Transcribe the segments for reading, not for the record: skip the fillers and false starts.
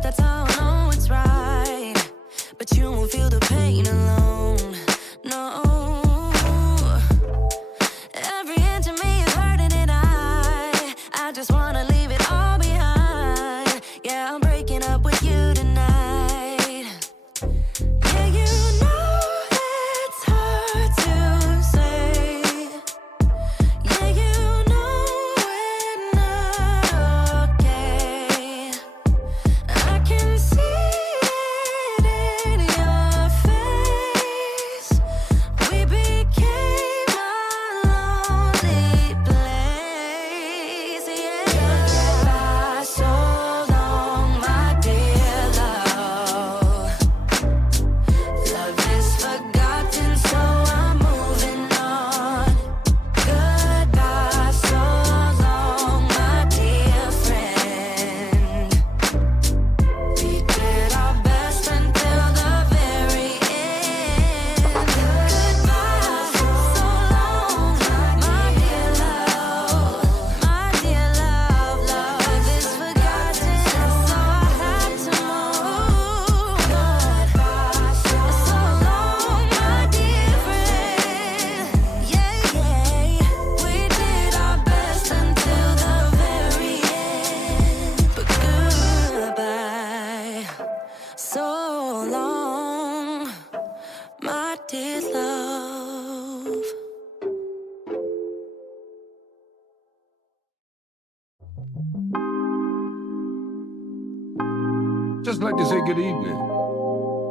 but that's how I know it's right. But you won't feel the pain alone, no. Every inch of me is hurting and I just wanna leave it all behind. Yeah, I'm breaking up with you tonight. Yeah, you know it's hard to say. Yeah, you know we're not okay. I can see it in your face. We became a lonely place. Yeah, goodbye so long, my dear love. Love is forgotten, so I'm moving on. Goodbye so long, my dear friend. We did our best until the very end. Goodbye so long, my dear love. My dear love, love is forgotten, so I had to move. Goodbye so long, my dear friend. Yeah, yeah. We did our best until the very end. But goodbye so long, my dear love. Just like to say good evening.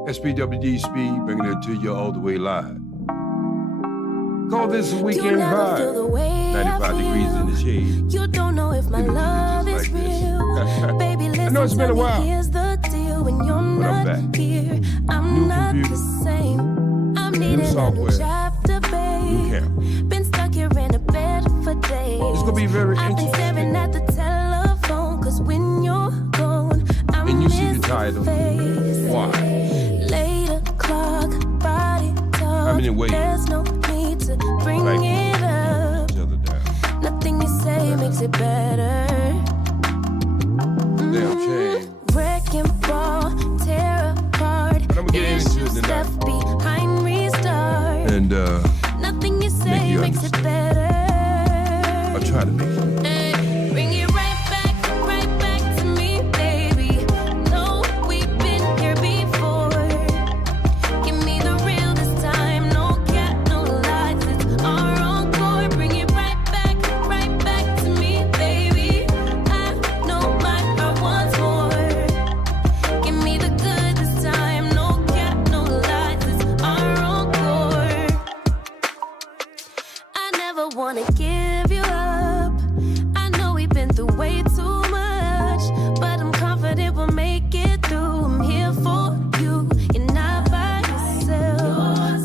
SPWD Speed, bringing it to you all the way live. Call this a weekend never feel the vibe. way I 95 degrees in the shade. You don't know if my You know, love just is like this. real. Baby, listen, I know it's been a tell me, while, here's the deal. When you're but I'm not back. here, I'm New not computer, the same. I'm new needing a new software, chapter, new babe. camera. Been stuck here in a bed for days. It's gonna be very I've been staring interesting. at the telephone, cause when you're gone, I And you see miss the title. face. Why? 8 o'clock, body talk. How many ways? There's no need to bring Like it up. each other down. Nothing you say makes it better. Damn shame. Wreck and ball, tear apart. But I'ma get into it Issues tonight. left behind, restart. And Nothing you say you makes it understand. better. I'll try to make it. Hey, bring it right back to me, baby. No, we've been here before. Give me the real this time. No cap, no lies. It's our encore. Bring it right back to me, baby. I know my heart wants more. Give me the good this time. No cap, no lies. It's our encore. I never wanna give you up. I know we've been through way too much, but I'm confident we'll make it through. I'm here for you. You're not by yourself.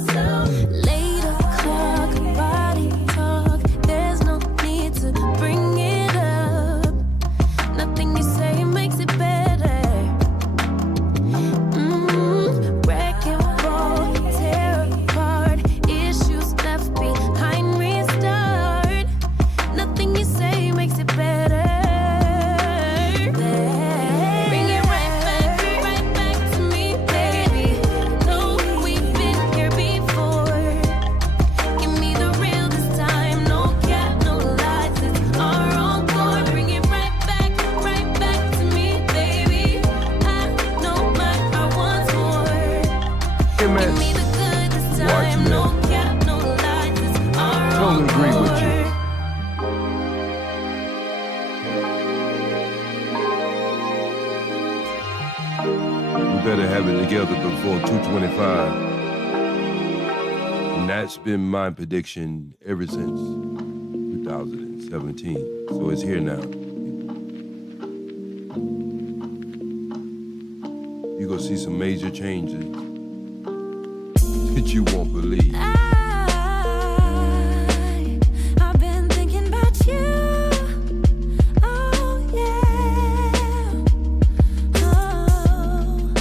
8 o'clock, body talk. There's no need to bring it up. Nothing you say makes it better. Wreck and roll, tear apart. Issues left behind, restart. Nothing you say makes it better. Bring it right back to me, baby. No, we've been here before. Give me the real this time. No cap, no lies. It's our encore. Bring it right back to me, baby. I know my heart wants more. Give me MS. the good this time. Watchmen. No cap, no lies. It's our Totally agree with you. encore. We better have it together before 225. And that's been my prediction ever since 2017. So it's here now. You're gonna see some major changes that you won't believe. I've been thinking about you. Oh yeah. Oh,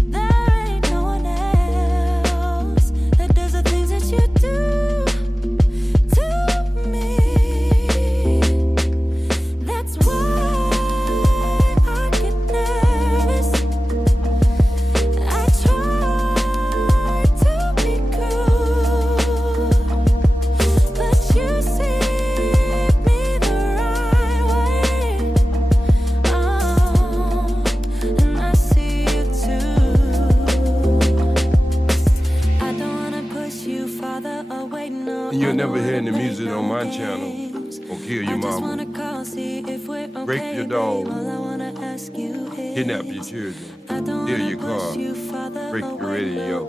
there ain't no one else that does the things that you do to me. That's why I get nervous never hearing the music on my channel, or kill your mama, break your dog, kidnap your children, steal your car, break your radio.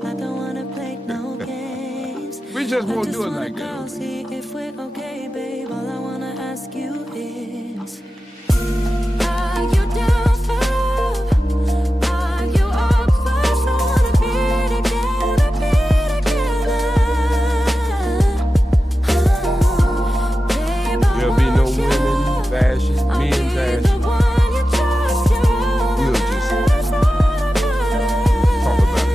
We just won't do it like that. Okay? If we're okay, babe, all I wanna ask you is, are you down for love? Are you up for someone to be together, be together? Babe, There'll be no women fashion, men fashion. We'll just talk about it.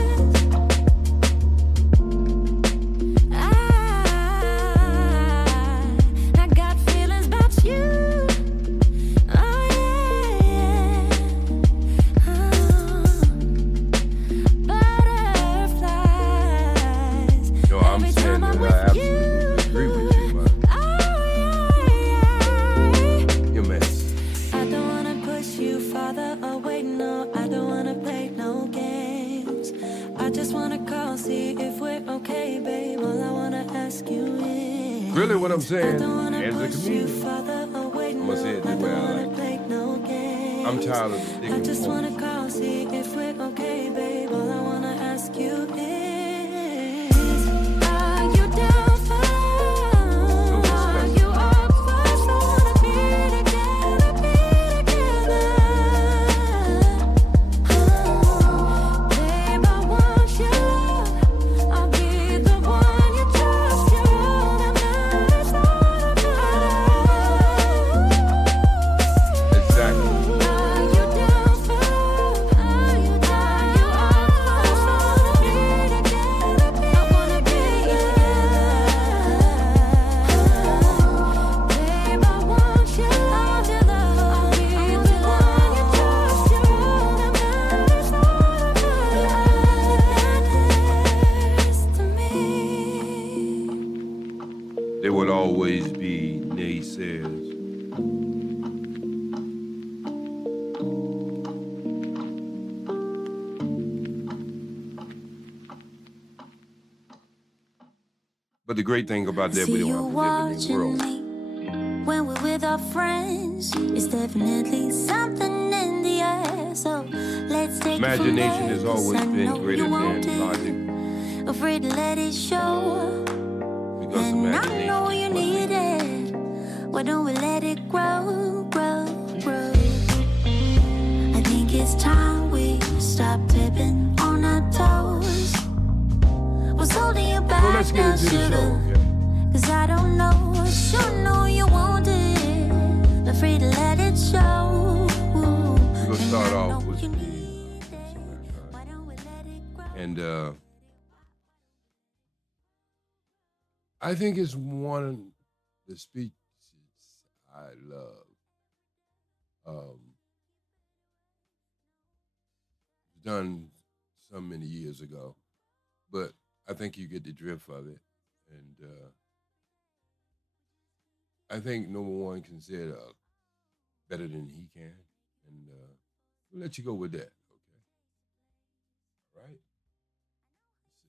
I got feelings about you. Oh yeah, oh. Butterflies. No, I'm Every saying time I'm that I with you. absolutely agree with you, man. Oh yeah. You're a mess. I don't wanna push you farther away, no. I don't wanna play no games. I just wanna call, see if we're okay, babe. All I wanna ask you is, Really, what I'm saying, I don't wanna as a push you comedian, farther away, no. I'ma say it the I way I don't wanna like it. play no games. I'm tired of I sticking just wanna points. call, see if we're okay, babe. All I wanna ask you is, are you down for love? Are you up for someone to be together, be together? Babe, I want you. I'll be the one you trust. You're all that matters, all that matters. Exactly. Are you down for love? Are you down? You up for someone to be together? I wanna be together. Babe, I want you. I'll be the one you trust. You're all that matters, all that matters to me. There would always be naysayers. But the great thing about that, we See don't you have to live in watching the world. me when we're with our friends. It's definitely something in the air. So let's take Imagination it has from there, 'cause always I been know greater you want than it. logic, Afraid to let it show. because And I imagination know is you what need leads. it. Why don't we let it grow, grow, grow? I think it's time we stop tipping on our toes. What's holding you back So let's get now, into the sugar? show, okay? 'Cause I don't know, I sure know you want it. Afraid to let it show. We're gonna start off with the Why don't we let it grow? And I think it's one of the speeches I love. Done so many years ago, but I think you get the drift of it. And I think number one can say it better than he can. And we'll let you go with that, okay? All right? Let's see.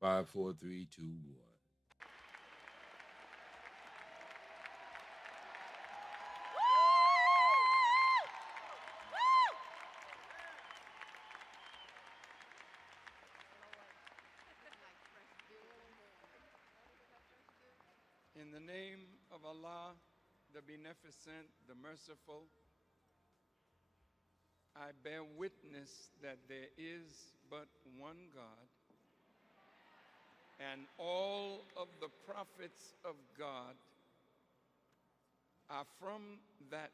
5, 4, 3, 2, 1. In the name of Allah, the Beneficent, the Merciful, I bear witness that there is but one God, and all of the prophets of God are from that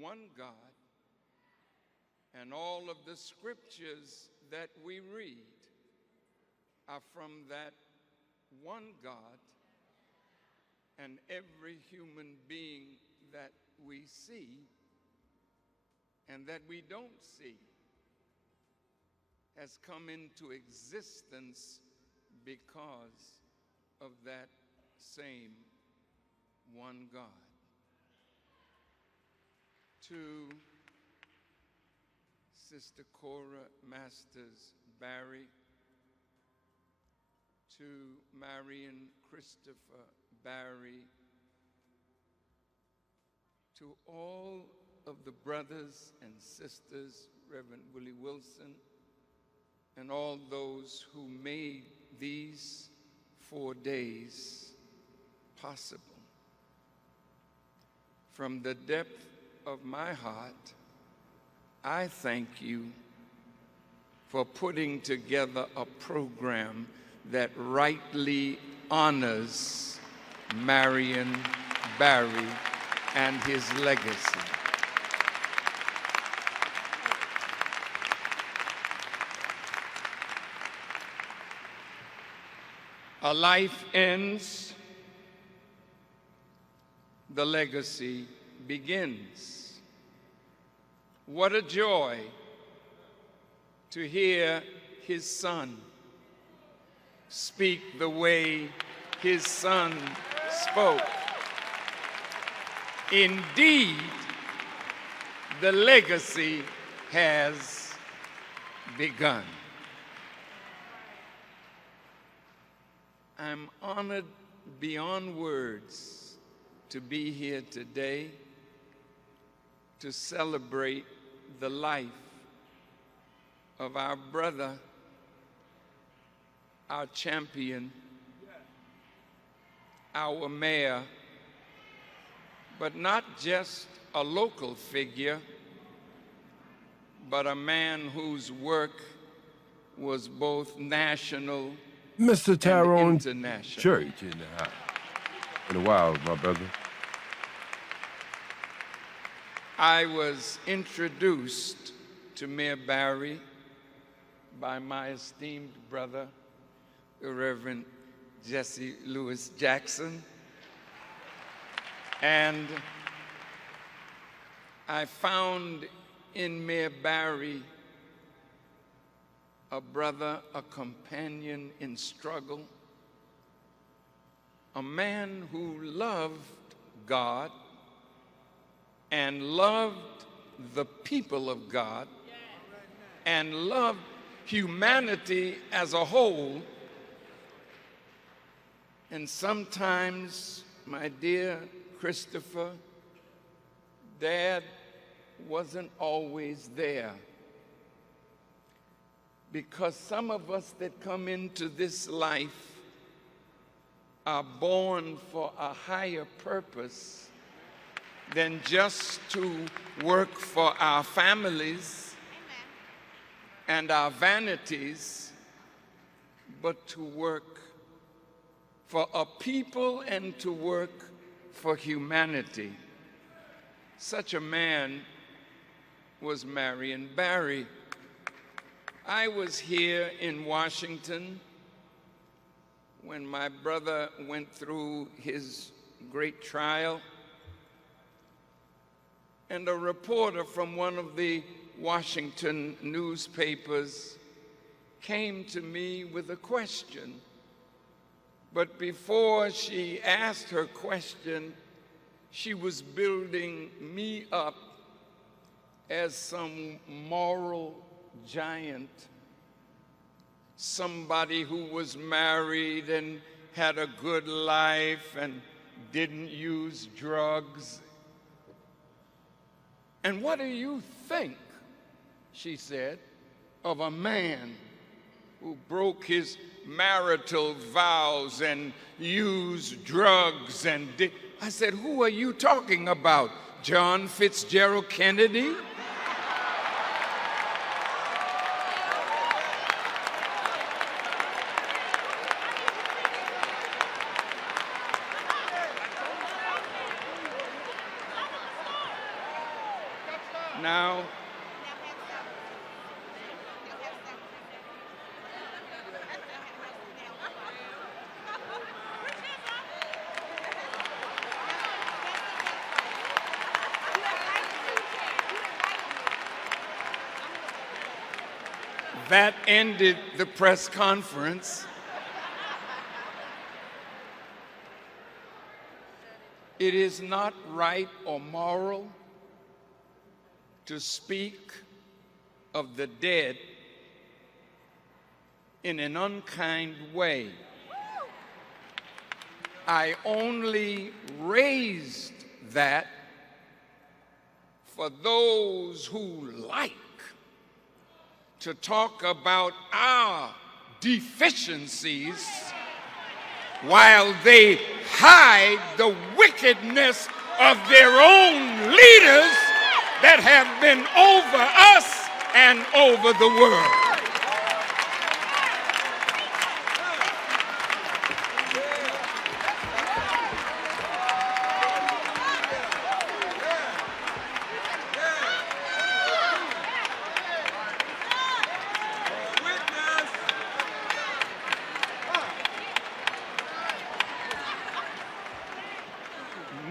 one God, and all of the scriptures that we read are from that one God, and every human being that we see and that we don't see has come into existence because of that same one God. To Sister Cora Masters Barry, to Marion Christopher Barry, to all of the brothers and sisters, Reverend Willie Wilson, and all those who made these 4 days possible. From the depth of my heart, I thank you for putting together a program that rightly honors Marion Barry and his legacy. A life ends, the legacy begins. What a joy to hear his son speak the way his son spoke. Indeed, the legacy has begun. I'm honored beyond words to be here today to celebrate the life of our brother, our champion, our mayor, but not just a local figure, but a man whose work was both national Mr. Tyrone and international. Church in the house. In a while, my brother. I was introduced to Mayor Barry by my esteemed brother, the Reverend Jesse Lewis Jackson. And I found in Mayor Barry a brother, a companion in struggle, a man who loved God and loved the people of God and loved humanity as a whole. And sometimes, my dear Christopher, Dad wasn't always there, because some of us that come into this life are born for a higher purpose than just to work for our families and our vanities, but to work for a people and to work for humanity. Such a man was Marion Barry. I was here in Washington when my brother went through his great trial, and a reporter from one of the Washington newspapers came to me with a question. But before she asked her question, she was building me up as some moral giant, somebody who was married and had a good life and didn't use drugs. And what do you think, she said, of a man who broke his marital vows and used drugs and did? I said, who are you talking about? John Fitzgerald Kennedy? Now, that ended the press conference. It is not right or moral to speak of the dead in an unkind way. I only raised that for those who like to talk about our deficiencies while they hide the wickedness of their own leaders that have been over us and over the world.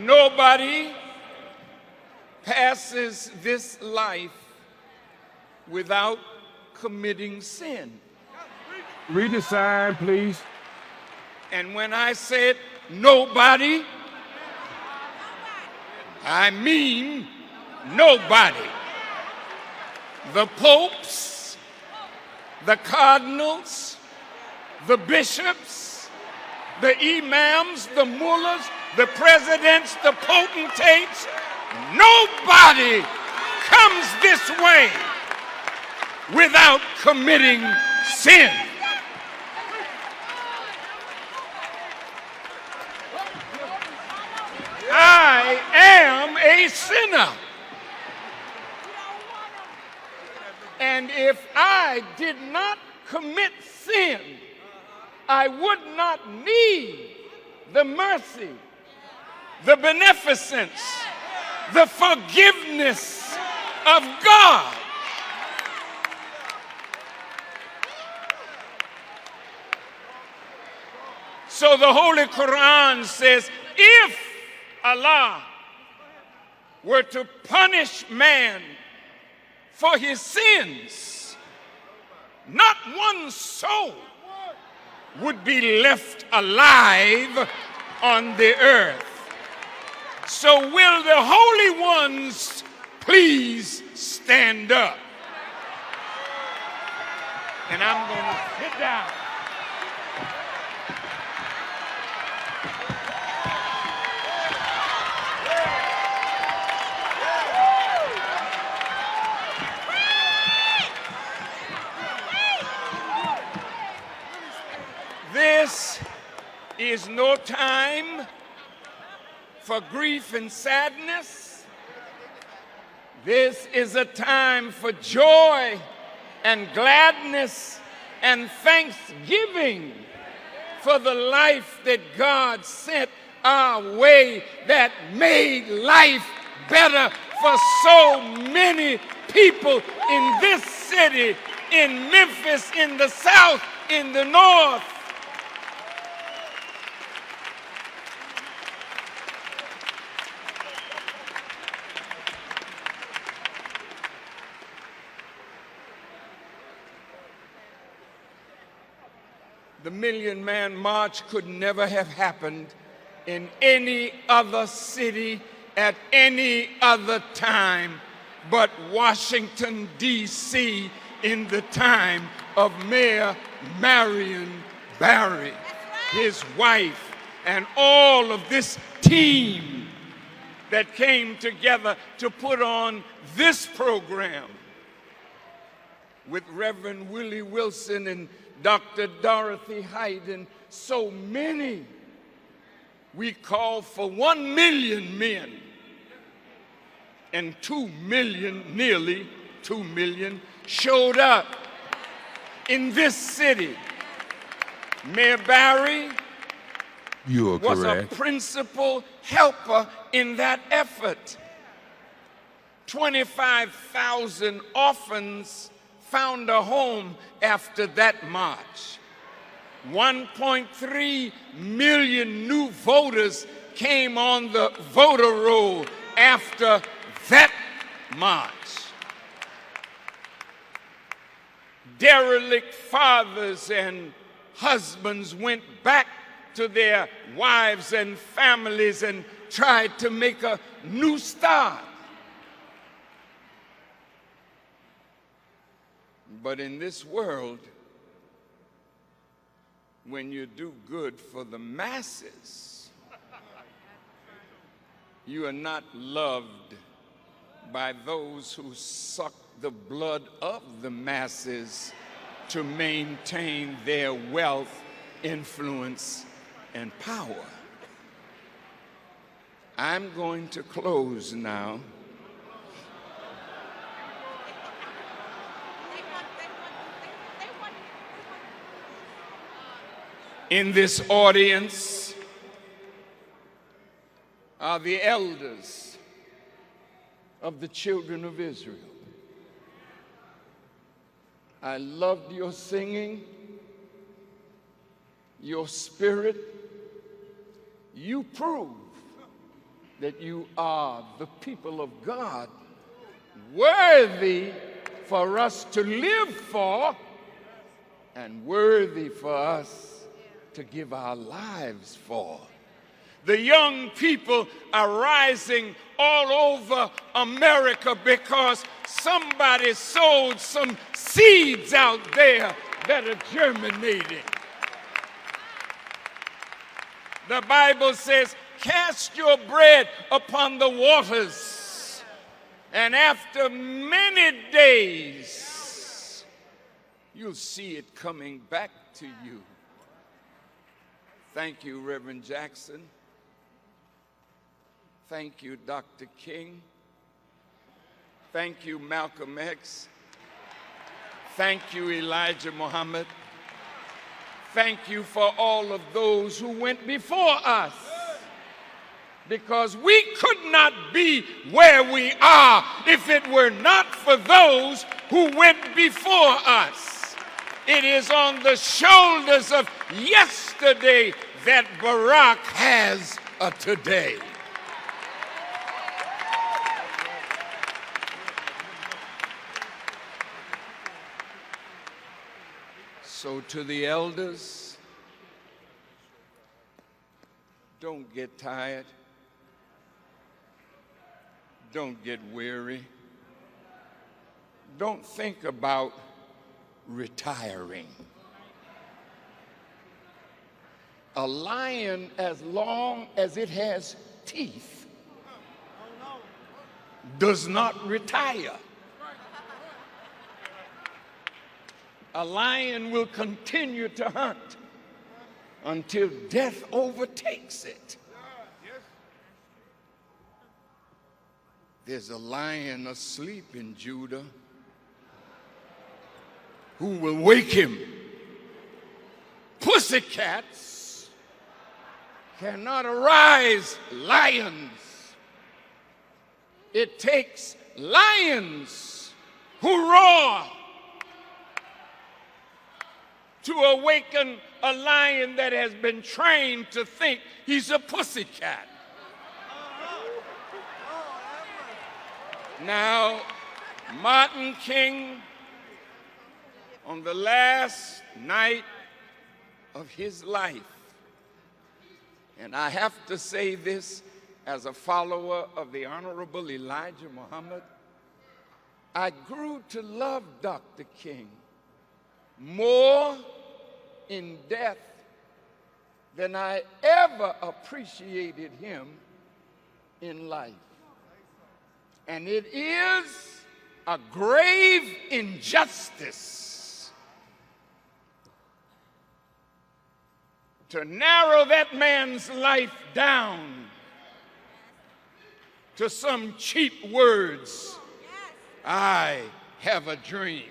Nobody passes this life without committing sin. Read the sign, please. And when I said nobody, I mean nobody. The popes, the cardinals, the bishops, the imams, the mullahs, the presidents, the potentates, nobody comes this way without committing sin. I am a sinner. And if I did not commit sin, I would not need the mercy, the beneficence, the forgiveness of God. So the Holy Quran says, if Allah were to punish man for his sins, not one soul would be left alive on the earth. So will the holy ones please stand up? And I'm going to sit down. This is no time for grief and sadness. This is a time for joy and gladness and thanksgiving for the life that God sent our way that made life better for so many people in this city, in Memphis, in the South, in the North. The Million Man March could never have happened in any other city at any other time but Washington, D.C. in the time of Mayor Marion Barry, his wife, and all of this team that came together to put on this program with Reverend Willie Wilson and Dr. Dorothy Height and so many. We called for 1 million men, and 2 million, nearly 2 million, showed up in this city. Mayor Barry was a principal helper in that effort. 25,000 orphans found a home after that march. 1.3 million new voters came on the voter roll after that march. Derelict fathers and husbands went back to their wives and families and tried to make a new start. But in this world, when you do good for the masses, you are not loved by those who suck the blood of the masses to maintain their wealth, influence, and power. I'm going to close now. In this audience are the elders of the children of Israel. I loved your singing, your spirit. You prove that you are the people of God, worthy for us to live for and worthy for us to give our lives for. The young people are rising all over America because somebody sowed some seeds out there that are germinating. The Bible says, cast your bread upon the waters, and after many days, you'll see it coming back to you. Thank you, Reverend Jackson. Thank you, Dr. King. Thank you, Malcolm X. Thank you, Elijah Muhammad. Thank you for all of those who went before us, because we could not be where we are if it were not for those who went before us. It is on the shoulders of yesterday that Barack has a today. So to the elders, don't get tired. Don't get weary. Don't think about retiring. A lion, as long as it has teeth, does not retire. A lion will continue to hunt until death overtakes it. There's a lion asleep in Judah who will wake him. Pussycats cannot arise lions. It takes lions who roar to awaken a lion that has been trained to think he's a pussycat. Now, Martin King, on the last night of his life, and I have to say this as a follower of the Honorable Elijah Muhammad, I grew to love Dr. King more in death than I ever appreciated him in life. And it is a grave injustice to narrow that man's life down to some cheap words. I have a dream.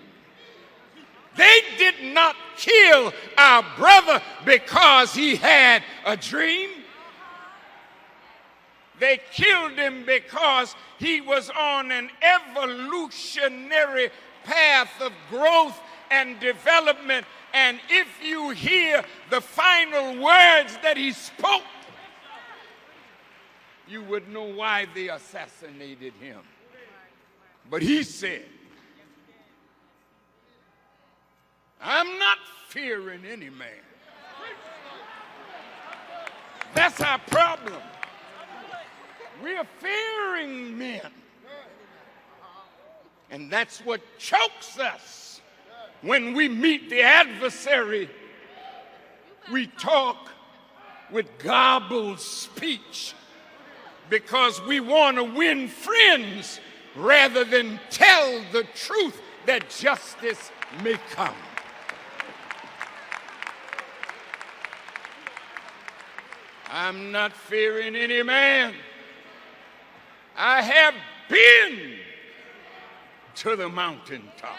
They did not kill our brother because he had a dream. They killed him because he was on an evolutionary path of growth and development. And if you hear the final words that he spoke, you would know why they assassinated him. But he said, I'm not fearing any man. That's our problem. We're fearing men. And that's what chokes us When we meet the adversary, we talk with garbled speech because we want to win friends rather than tell the truth that justice may come. I'm not fearing any man. I have been to the mountaintop.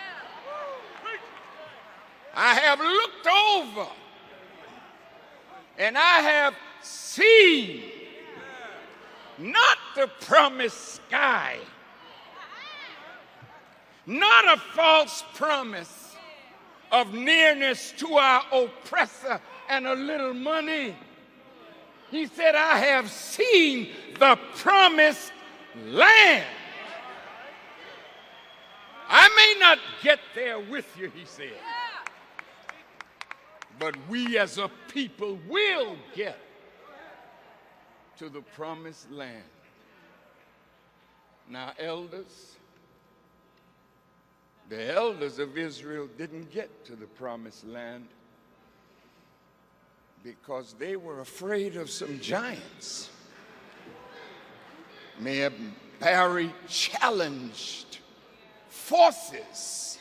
I have looked over and I have seen not the promised sky, not a false promise of nearness to our oppressor and a little money. He said, I have seen the promised land. I may not get there with you, he said, but we as a people will get to the promised land. Now, elders, the elders of Israel didn't get to the promised land because they were afraid of some giants. Mayor Barry challenged forces.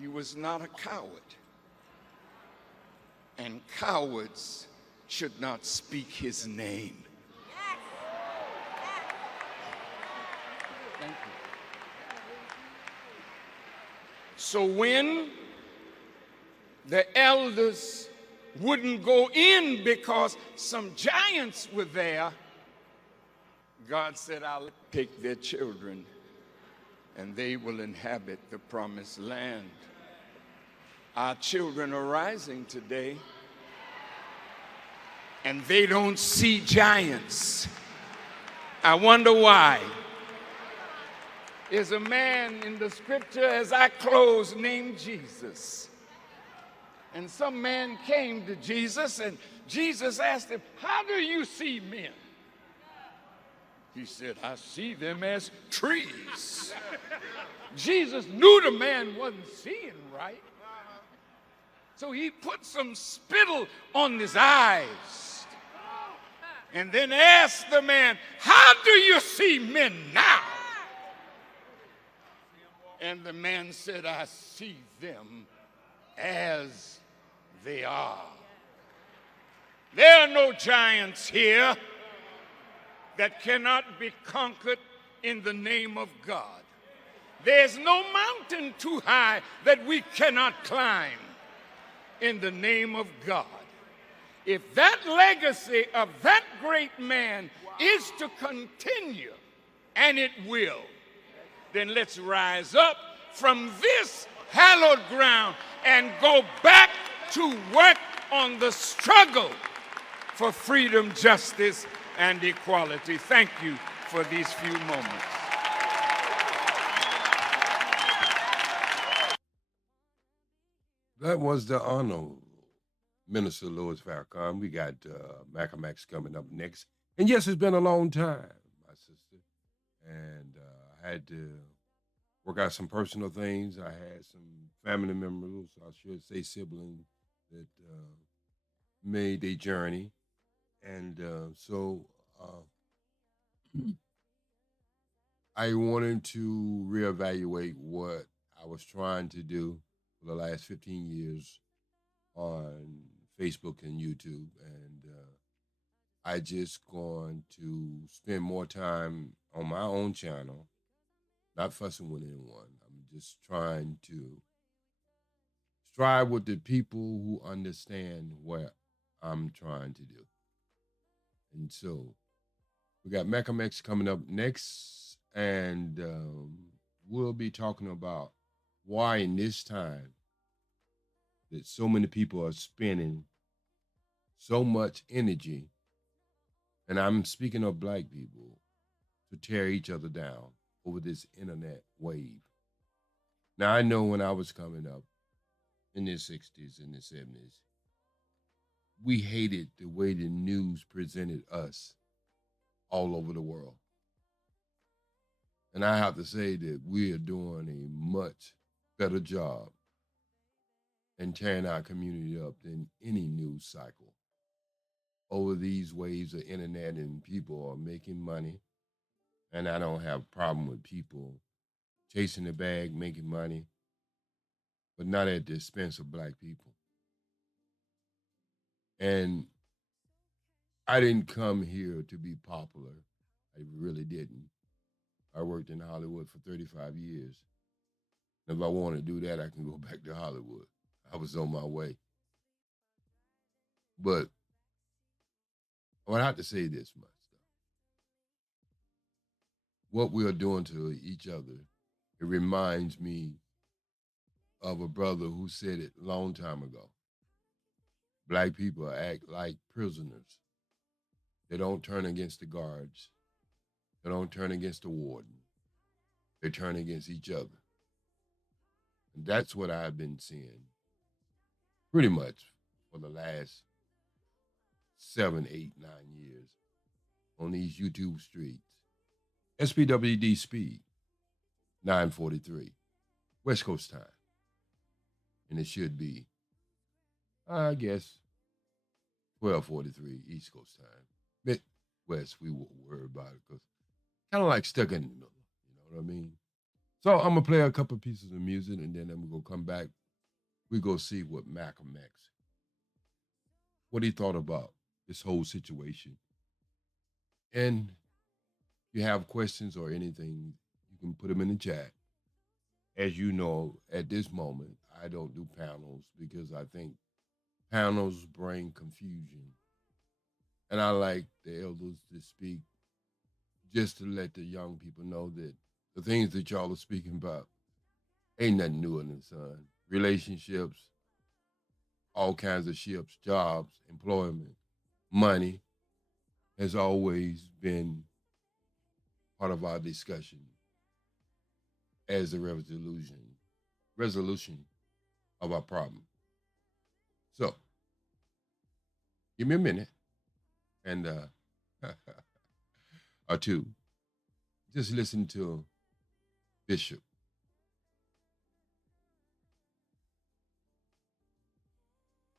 He was not a coward. And cowards should not speak his name. Thank you. So when the elders wouldn't go in because some giants were there, God said, I'll take their children and they will inhabit the promised land. Our children are rising today and they don't see giants. I wonder why. There's a man in the scripture, as I close, named Jesus. And some man came to Jesus and Jesus asked him, how do you see men? He said, I see them as trees. Jesus knew the man wasn't seeing right. So he put some spittle on his eyes and then asked the man, how do you see men now? And the man said, I see them as they are. There are no giants here that cannot be conquered in the name of God. There's no mountain too high that we cannot climb in the name of God. If that legacy of that great man is to continue, and it will, then let's rise up from this hallowed ground and go back to work on the struggle for freedom, justice, and equality. Thank you for these few moments. That was the Honorable Minister Louis Farrakhan. We got Malcolm X coming up next. And yes, it's been a long time, my sister. And I had to work out some personal things. I had some family members, I should say siblings, that made their journey. And so I wanted to reevaluate what I was trying to do for the last 15 years on Facebook and YouTube. And I just going to spend more time on my own channel, not fussing with anyone. I'm just trying to strive with the people who understand what I'm trying to do. And so we got Malcolm X coming up next, and we'll be talking about why in this time that so many people are spending so much energy, and I'm speaking of black people, to tear each other down over this internet wave. Now, I know when I was coming up in the 60s and the 70s, we hated the way the news presented us all over the world. And I have to say that we are doing a much better job in tearing our community up than any news cycle. Over these waves of internet and people are making money, and I don't have a problem with people chasing the bag, making money, but not at the expense of black people. And I didn't come here to be popular. I really didn't. I worked in Hollywood for 35 years. If I want to do that, I can go back to Hollywood. I was on my way. But I would have to say this much, though. What we are doing to each other, it reminds me of a brother who said it a long time ago. Black people act like prisoners. They don't turn against the guards. They don't turn against the warden. They turn against each other. And that's what I've been seeing pretty much for the last 7, 8, 9 years on these YouTube streets. SPWD speed, 9:43, West Coast time. And it should be, I guess, 12:43 East Coast time. Midwest, we won't worry about it because kind of like stuck in the middle, you know what I mean? So I'm going to play a couple pieces of music, and then I'm going to come back. We go see what Malcolm X, what he thought about this whole situation. And if you have questions or anything, you can put them in the chat. As you know, at this moment, I don't do panels because I think panels bring confusion. And I like the elders to speak just to let the young people know that the things that y'all are speaking about ain't nothing new in the sun. Relationships, all kinds of ships, jobs, employment, money has always been part of our discussion as a resolution of our problem. So, give me a minute and or two. Just listen to Bishop.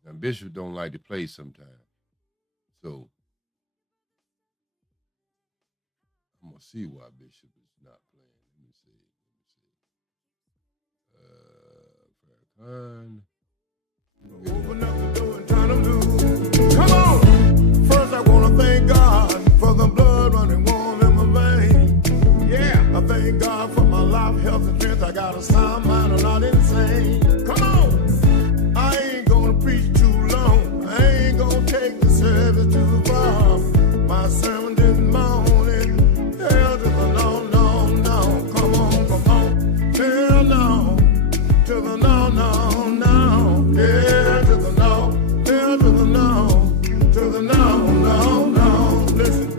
Now, Bishop don't like to play sometimes. So, I'm going to see why Bishop is not playing. Let me see. Open up the door and turn them loose. Come on! First, I want to thank God for the blood running warm in my veins. Yeah! I thank God for my life, health, and strength. I got a sound mind, I'm not insane. Come on! I ain't gonna preach too long. I ain't gonna take the service too far. My sermon this morning, hell to the no, no, no. Come on. Hell no, to the no, no, no. Yeah, to the no, hell to the no, to the no, no, no. Listen,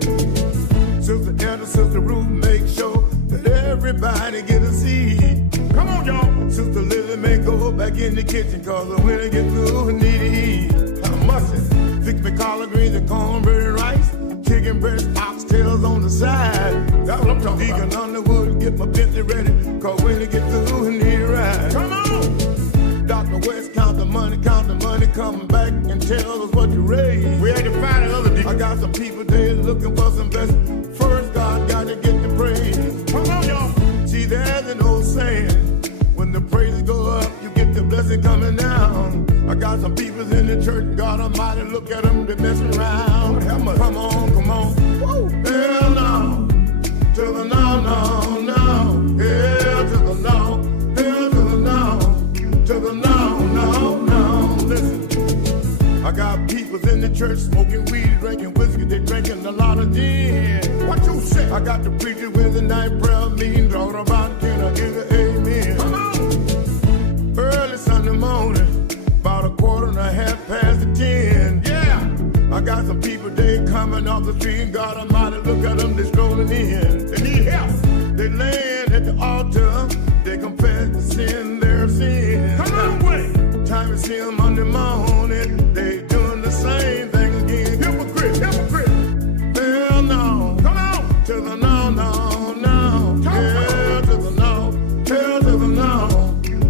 Sister Anna, Sister Ruth, make sure that everybody get a seat. Come on, y'all. Sister Lily may go back in the kitchen, cause when I get through, I need to eat. I mustn't fix me collard greens and cornbread and rice, chicken breast, oxtails on the side. That's what I'm talking about. Deacon Underwood, get my Bentley ready, cause when I get through, I need a ride. Come on! Dr. West, count the money, come back and tell us what you raised. We had to find another deacon. I got some people there looking for some blessing. First, God got to get the praise. Come on, y'all. See, there's an old saying, when the praises go up, you get the blessing coming down. I got some people in the church, God Almighty, look at them, they messing around. Come on. Woo. Hell no, to the no, no, no. Hell to the no, hell to the no, to the no, no, no. Listen, I got people in the church smoking weed, drinking whiskey, they drinking a lot of gin. What you say? I got the preacher with the night prayer meeting, talking about can I give it amen. Come on. Early Sunday morning, about 10:15. Yeah. I got some people, they coming off the street, God Almighty, look at them, they strolling in. They need help. They laying at the altar, they confess to sin, their sin. Come on, wait. Time to see them Monday morning, they doing the same thing again. Hypocrite. Hell no. Come on. To the no, no, no. Hell to the no, hell to the no,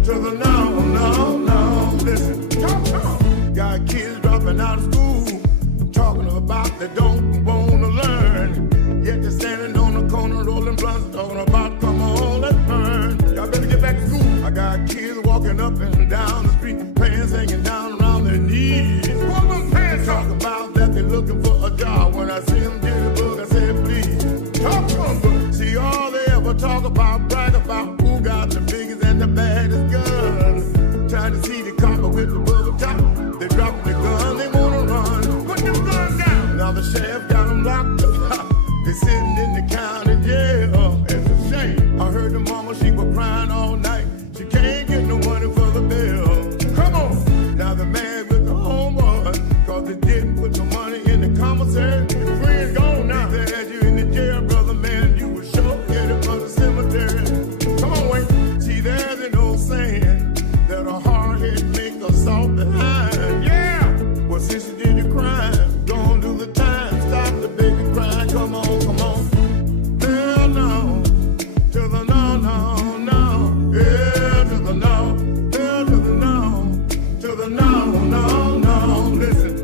to the They sitting in the county jail. It's a shame. I heard the mama, she was crying all night. She can't get no money for the bill. Come on. Now the man with the homework, cause they didn't put no money in the commissary. Your friend gone now. They had you in the jail, brother, man. You were sure headed for the cemetery. Come on, wait. See, there's an old saying that a hard head make a soft behind. Yeah. Well, since you did the crime, don't do the time. Stop the baby crying. Come on, come on. Hell no. To the no, no, no. Yeah, to the no. Hell to the no. To the no, no, no. Listen.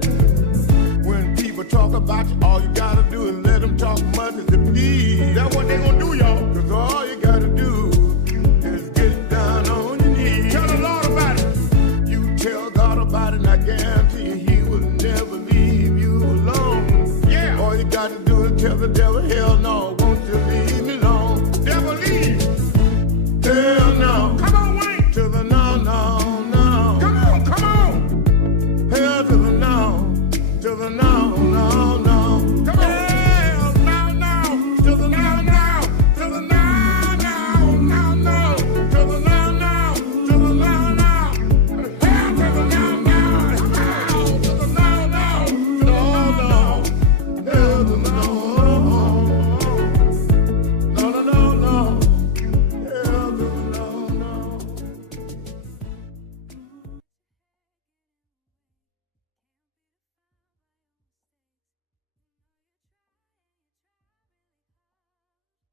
When people talk about you, all you gotta do is let them talk much as they please. That's what they gonna do, y'all. Cause all you gotta do is get down on your knees. Tell the Lord about it. You tell God about it, and I guarantee you he will never leave you alone. Yeah. All you gotta do is tell the devil, hell no, won't you leave me alone? Devil leave. Hell no. Come on, Wayne. To the no, no, no. Come on, come on. Hell to the no. To the no, no, no. Come on. Hell no, no. To the no, no. To the no, no, no, no. To the no, no. To the no, no. Hell to the no, no. Hell to the no, no. No, no. Hell to the no. No, no, no, no. Hell to the no, no.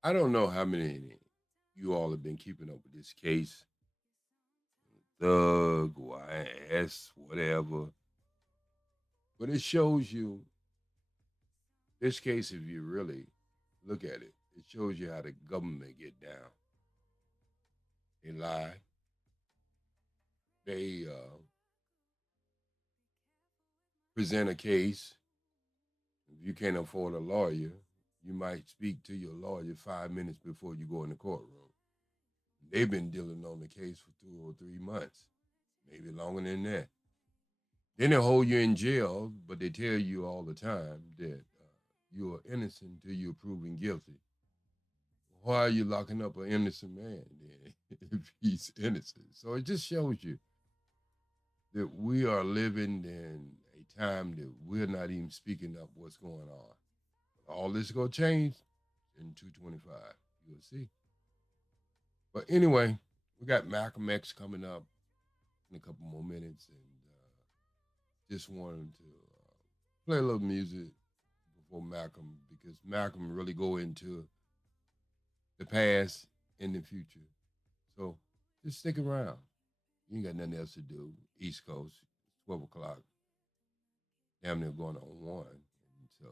I don't know how many you all have been keeping up with this case. Thug, YS, whatever. But it shows you, this case, if you really look at it, it shows you how the government get down. They lie. They present a case. If you can't afford a lawyer, you might speak to your lawyer 5 minutes before you go in the courtroom. They've been dealing on the case for 2 or 3 months, maybe longer than that. Then they hold you in jail, but they tell you all the time that you are innocent until you're proven guilty. Why are you locking up an innocent man then if he's innocent? So it just shows you that we are living in a time that we're not even speaking up what's going on. All this is going to change in 225. You'll see. But anyway, we got Malcolm X coming up in a couple more minutes. And just wanted to play a little music before Malcolm, because Malcolm really go into the past and the future. So just stick around. You ain't got nothing else to do. East Coast, 12 o'clock. Damn near going on 1. And so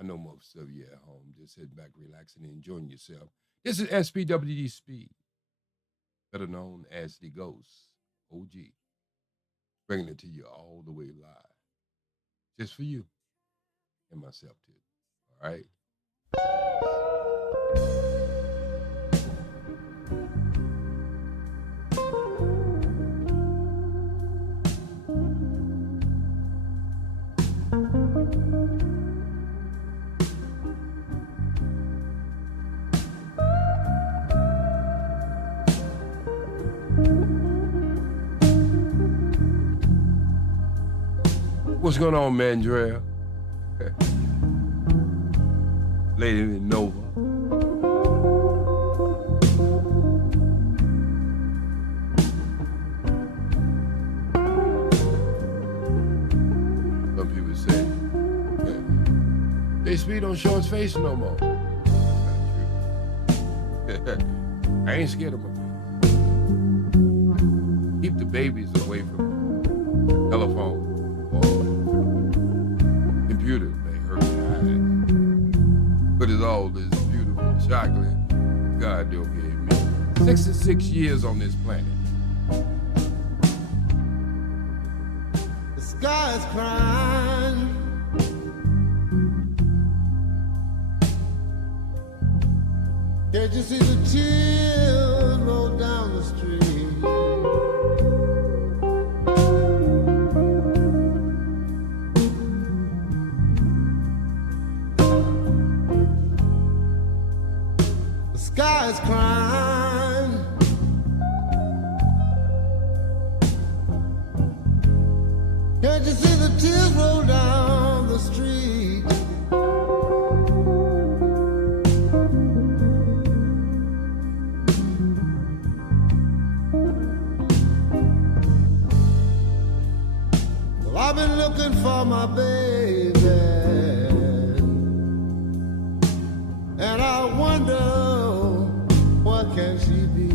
I know most of you at home just sitting back, relaxing, and enjoying yourself. This is SPWD Speed, better known as the Ghost OG, bringing it to you all the way live, just for you and myself too. All right. What's going on, Mandrell? Lady Nova. Some people say, they speed don't show his face no more. That's not true. I ain't scared of my face. Keep the babies away from telephone. Computer, they hurt your eyes. But it's all this beautiful chocolate God gave me. 66 years on this planet. The sky is crying. Can't you see the tears roll down the street? sky is crying. Can't you see the tears roll down the street? Well, I've been looking for my baby, and I wonder, what can she be?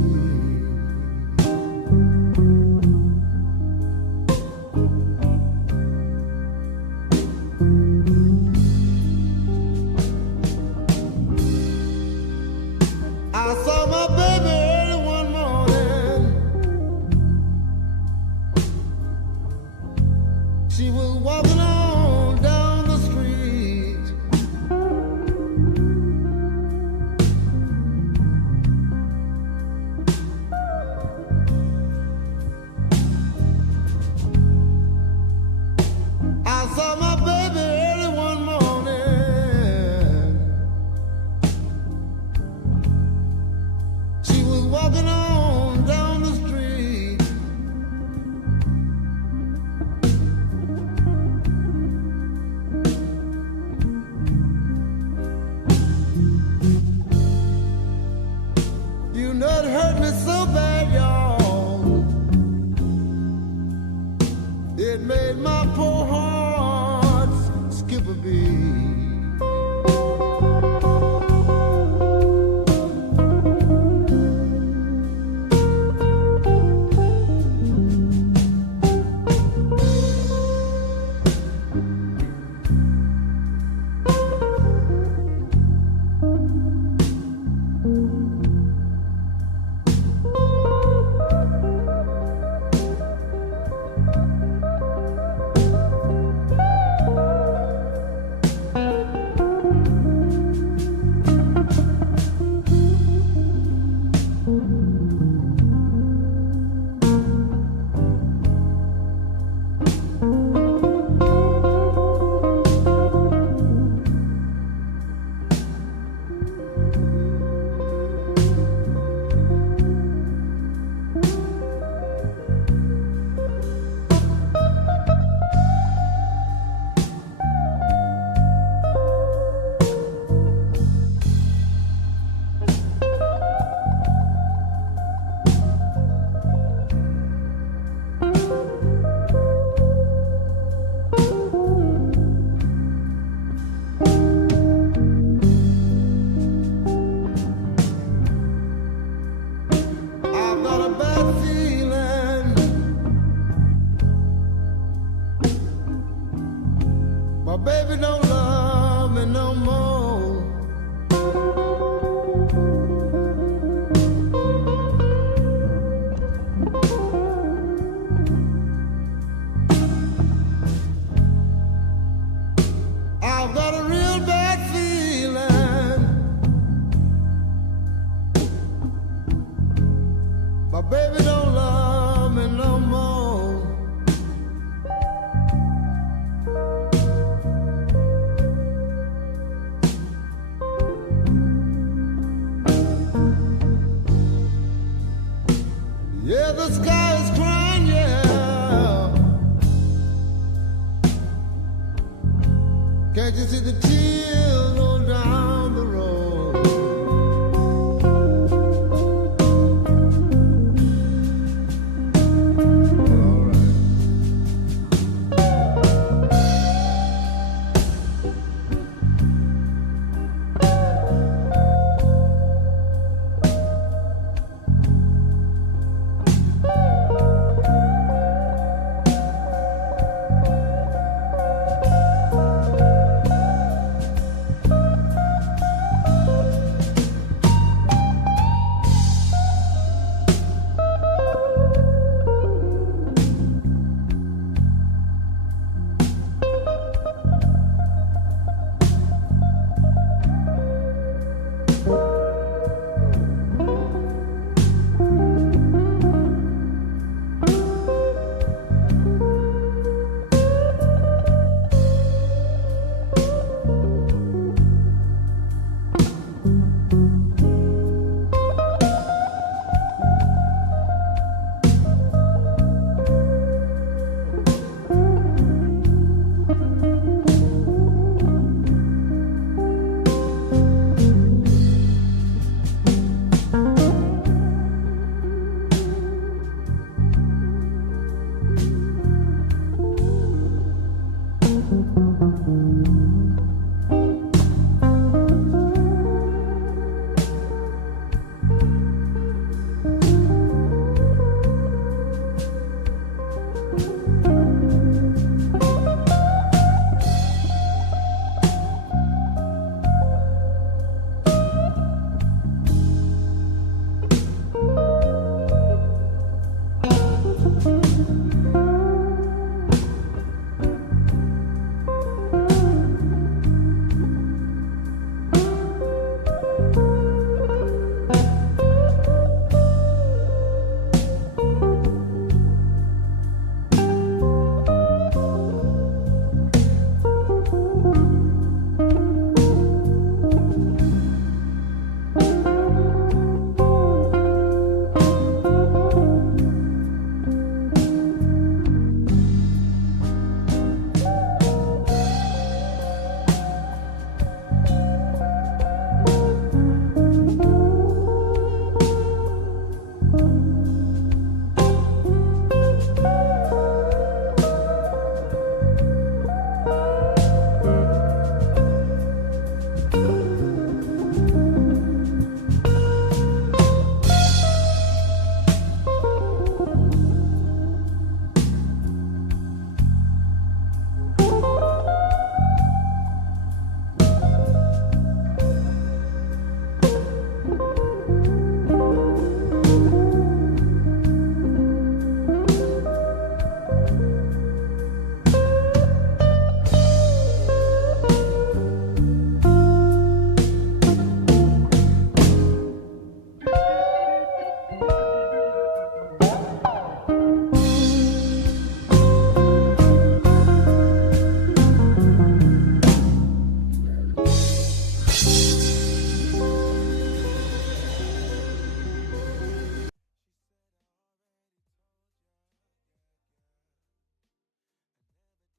I saw my baby early one morning. She was walking on down the street. I saw my baby early one morning. She was walking on down the street. You know it hurt me so bad, y'all. It made my poor heart skip a beat.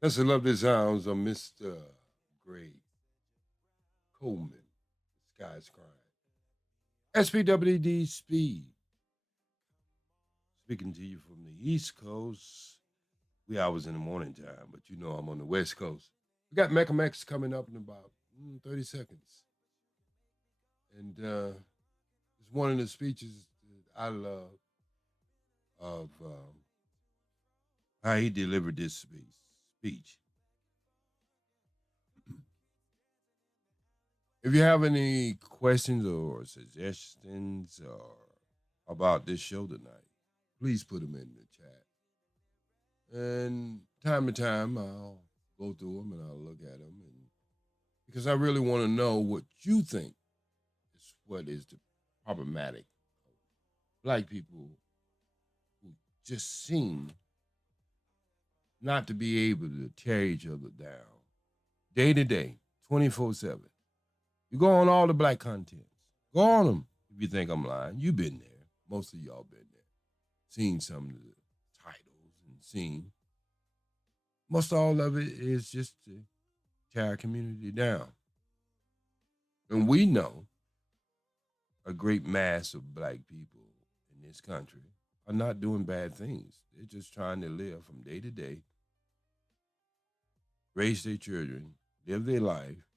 That's the lovely sounds of Mr. Gray Coleman. Sky's Crying. SPWD Speed. Speaking to you from the East Coast. We hours in the morning time, but you know I'm on the West Coast. We got Malcolm X coming up in about 30 seconds. And it's one of the speeches that I love of how he delivered this speech. If you have any questions or suggestions or about this show tonight, please put them in the chat. And time to time, I'll go through them and I'll look at them, and because I really want to know what you think is what is the problematic of black people who just seem not to be able to tear each other down day to day, 24/7. You go on all the black contents. Go on them if you think I'm lying. You've been there. Most of y'all been there. Seen some of the titles and seen. Most all of it is just to tear our community down. And we know a great mass of black people in this country are not doing bad things. They're just trying to live from day to day, raise their children, live their life.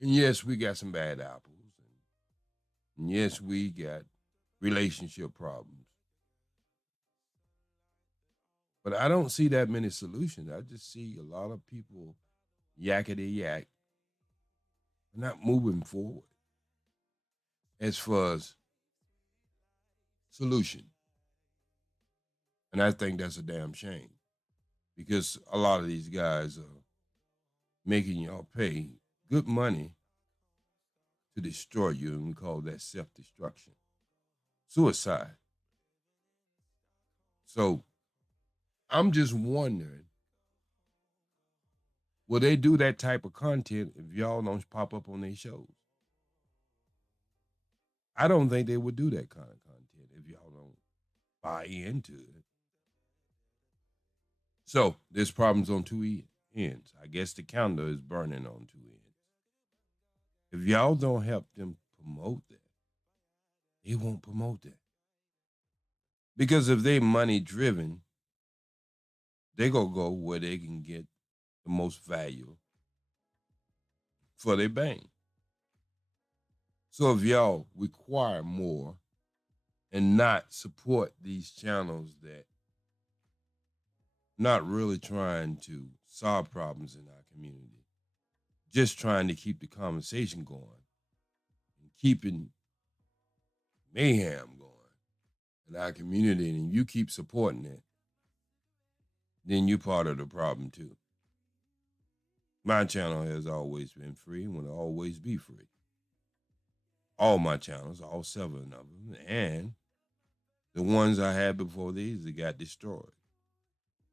And yes, we got some bad apples. And yes, we got relationship problems. But I don't see that many solutions. I just see a lot of people yakety yak, not moving forward as far as solution. And I think that's a damn shame, because a lot of these guys are making y'all pay good money to destroy you, and we call that self-destruction, suicide. So I'm just wondering, will they do that type of content if y'all don't pop up on their shows? I don't think they would do that kind of content if y'all don't buy into it. So there's problems on two ends. I guess the calendar is burning on two ends. If y'all don't help them promote that, they won't promote that. Because if they money driven, they gonna go where they can get the most value for their bang. So if y'all require more and not support these channels that not really trying to solve problems in our community, just trying to keep the conversation going and keeping mayhem going in our community, and you keep supporting it, then you're part of the problem too. My channel has always been free and will always be free. All my channels, all 7 of them, and the ones I had before these that got destroyed.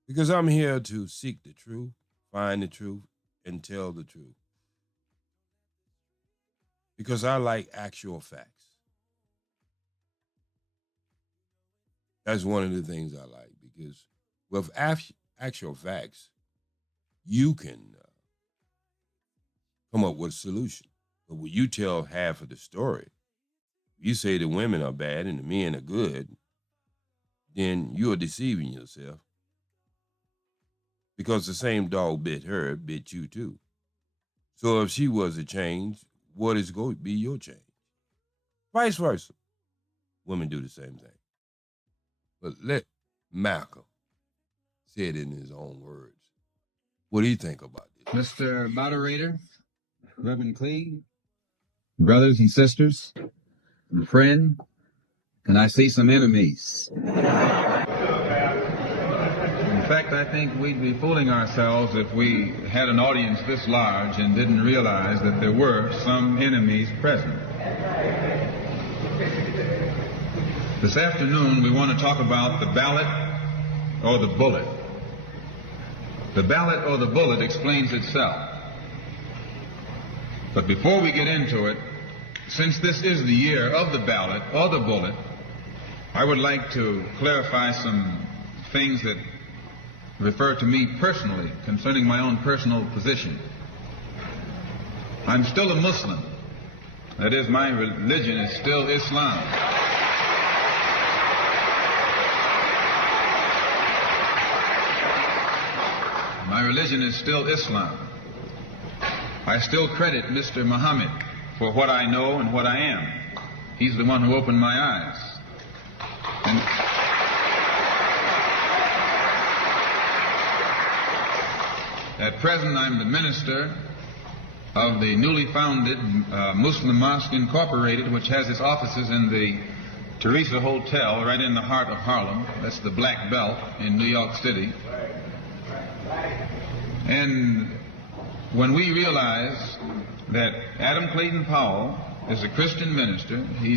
Because I'm here to seek the truth, find the truth, and tell the truth. Because I like actual facts. That's one of the things I like, because with actual facts, you can come up with a solution. But when you tell half of the story, you say the women are bad and the men are good, then you're deceiving yourself. Because the same dog bit her, bit you too. So if she was a change, what is going to be your change? Vice versa. Women do the same thing. But let Malcolm say it in his own words. What do you think about this? Mr. Moderator, Reverend Clee, brothers and sisters, and friend, and I see some enemies. In fact, I think we'd be fooling ourselves if we had an audience this large and didn't realize that there were some enemies present. This afternoon, we want to talk about the ballot or the bullet. The ballot or the bullet explains itself. But before we get into it, since this is the year of the ballot or the bullet, I would like to clarify some things that refer to me personally concerning my own personal position. I'm still a Muslim. That is, my religion is still Islam. My religion is still Islam. I still credit Mr. Muhammad for what I know and what I am. He's the one who opened my eyes. And at present, I'm the minister of the newly founded Muslim Mosque Incorporated, which has its offices in the Teresa Hotel right in the heart of Harlem. That's the Black Belt in New York City. And when we realize that Adam Clayton Powell is a Christian minister, he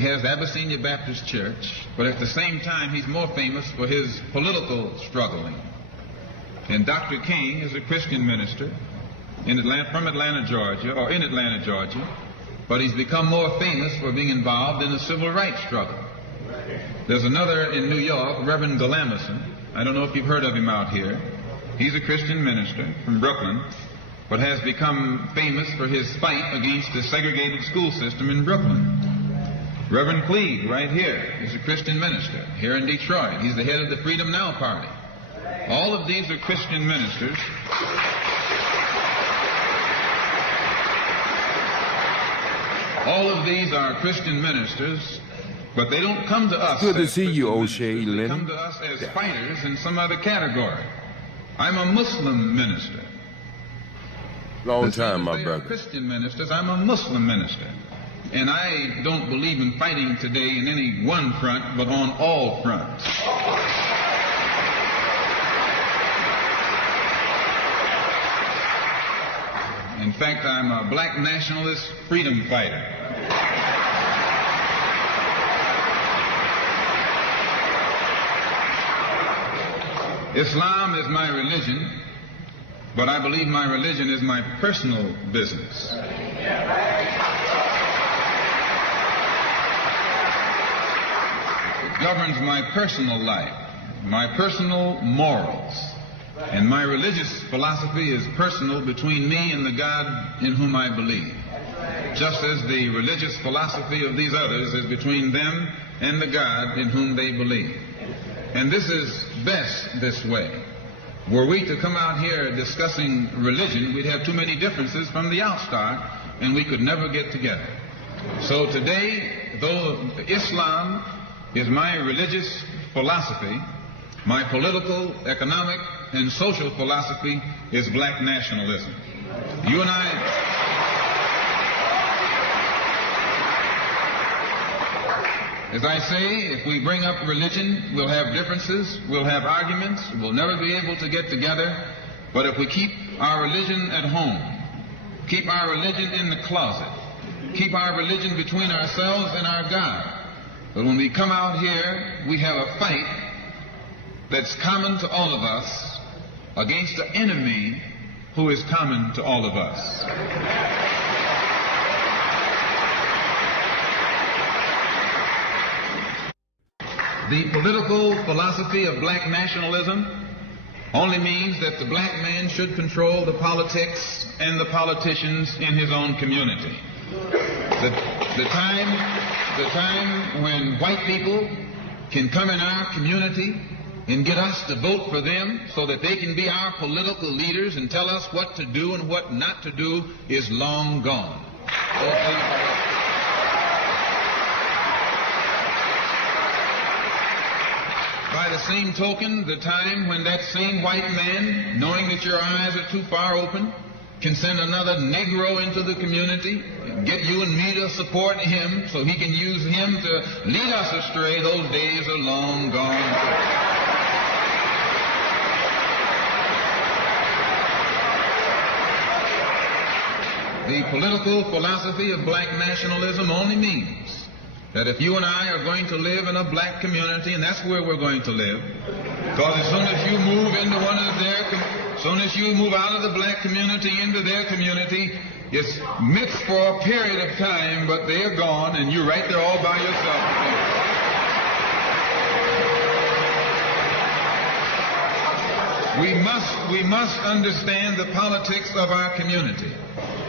has the Abyssinia Baptist Church, but at the same time he's more famous for his political struggling. And Dr. King is a Christian minister from Atlanta, Georgia, or in Atlanta, Georgia, but he's become more famous for being involved in the civil rights struggle. There's another in New York, Reverend Galamison. I don't know if you've heard of him out here. He's a Christian minister from Brooklyn, but has become famous for his fight against the segregated school system in Brooklyn. Reverend Cleave, right here, is a Christian minister here in Detroit. He's the head of the Freedom Now Party. All of these are Christian ministers. All of these are Christian ministers, but they don't come to us. Good to see you, O'Shea Lennon. They come to us as fighters in some other category. I'm a Muslim minister. Long time, my They are brother. Christian ministers. I'm a Muslim minister. And I don't believe in fighting today in any one front, but on all fronts. In fact, I'm a black nationalist freedom fighter. Islam is my religion, but I believe my religion is my personal business. It governs my personal life, my personal morals, and my religious philosophy is personal between me and the God in whom I believe, just as the religious philosophy of these others is between them and the God in whom they believe. And this is best this way. Were we to come out here discussing religion, we'd have too many differences from the outstart, and we could never get together. So today, though Islam is my religious philosophy, my political, economic, and social philosophy is black nationalism. You and I... As I say, if we bring up religion, we'll have differences, we'll have arguments, we'll never be able to get together. But if we keep our religion at home, keep our religion in the closet, keep our religion between ourselves and our God, but when we come out here, we have a fight that's common to all of us against the enemy who is common to all of us. The political philosophy of black nationalism only means that the black man should control the politics and the politicians in his own community. The time when white people can come in our community and get us to vote for them so that they can be our political leaders and tell us what to do and what not to do is long gone. By the same token, the time when that same white man, knowing that your eyes are too far open, can send another Negro into the community, and get you and me to support him so he can use him to lead us astray, those days are long gone. The political philosophy of black nationalism only means that if you and I are going to live in a black community, and that's where we're going to live, because as soon as you move into one of their, as soon as you move out of the black community into their community, it's mixed for a period of time, but they're gone, and you're right there all by yourself. We must understand the politics of our community.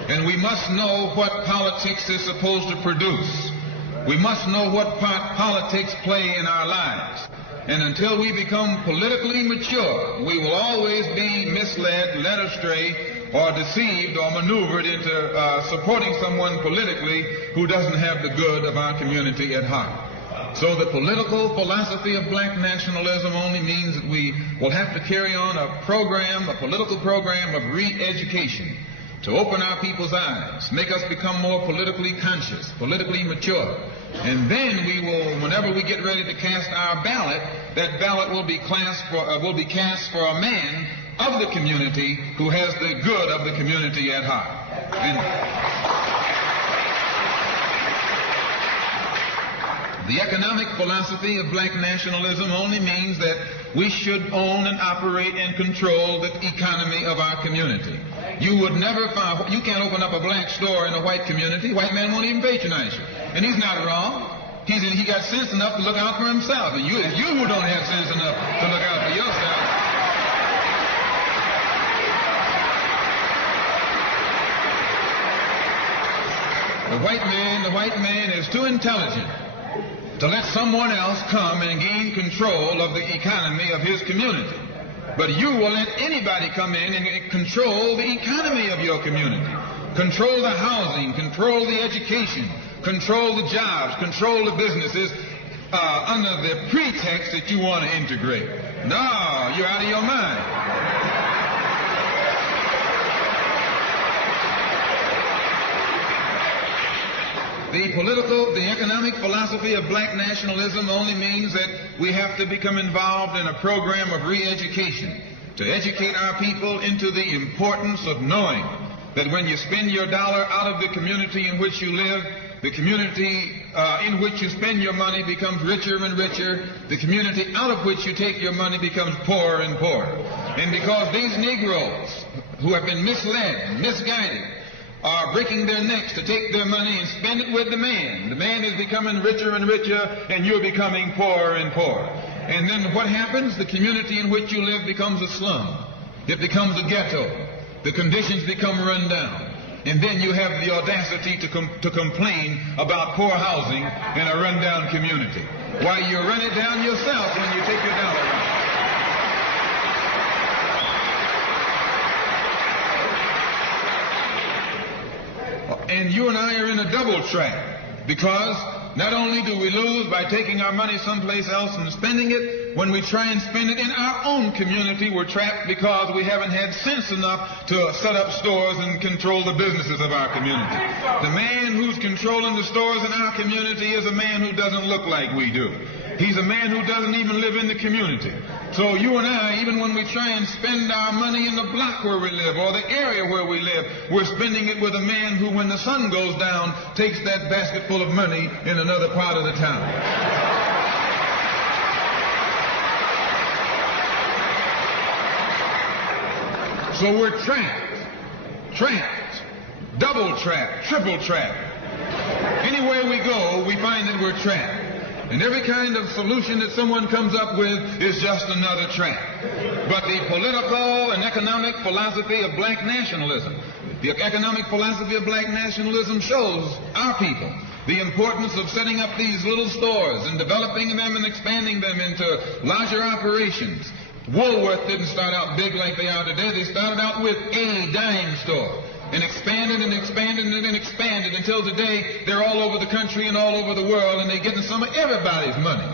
And we must know what politics is supposed to produce. We must know what part politics play in our lives. And until we become politically mature, we will always be misled, led astray, or deceived or maneuvered into supporting someone politically who doesn't have the good of our community at heart. So the political philosophy of black nationalism only means that we will have to carry on a political program of re-education to open our people's eyes, make us become more politically conscious, politically mature. And then we will, whenever we get ready to cast our ballot, that ballot will be cast for a man of the community who has the good of the community at heart. The economic philosophy of black nationalism only means that we should own and operate and control the economy of our community. You would never find, you can't open up a black store in a white community. White man won't even patronize you. And he's not wrong. He got sense enough to look out for himself. And it's you who don't have sense enough to look out for yourself. The white man is too intelligent to let someone else come and gain control of the economy of his community. But you will let anybody come in and control the economy of your community. Control the housing, control the education, control the jobs, control the businesses under the pretext that you want to integrate. No, you're out of your mind. The economic philosophy of black nationalism only means that we have to become involved in a program of re-education to educate our people into the importance of knowing that when you spend your dollar out of the community in which you live, the community in which you spend your money becomes richer and richer. The community out of which you take your money becomes poorer and poorer. And because these Negroes who have been misled, misguided, are breaking their necks to take their money and spend it with the man. The man is becoming richer and richer, and you're becoming poorer and poorer. And then what happens? The community in which you live becomes a slum. It becomes a ghetto. The conditions become run down. And then you have the audacity to complain about poor housing in a run-down community. Why, you run it down yourself when you take your dollar out. And you and I are in a double trap, because not only do we lose by taking our money someplace else and spending it, when we try and spend it in our own community, we're trapped because we haven't had sense enough to set up stores and control the businesses of our community. The man who's controlling the stores in our community is a man who doesn't look like we do. He's a man who doesn't even live in the community. So you and I, even when we try and spend our money in the block where we live or the area where we live, we're spending it with a man who, when the sun goes down, takes that basket full of money in another part of the town. So we're trapped, double trapped, triple trapped. Anywhere we go, we find that we're trapped. And every kind of solution that someone comes up with is just another trap. But the political and economic philosophy of black nationalism, the economic philosophy of black nationalism shows our people the importance of setting up these little stores and developing them and expanding them into larger operations. Woolworth didn't start out big like they are today. They started out with a dime store and expanded and expanded and expanded until today they're all over the country and all over the world, and they're getting some of everybody's money.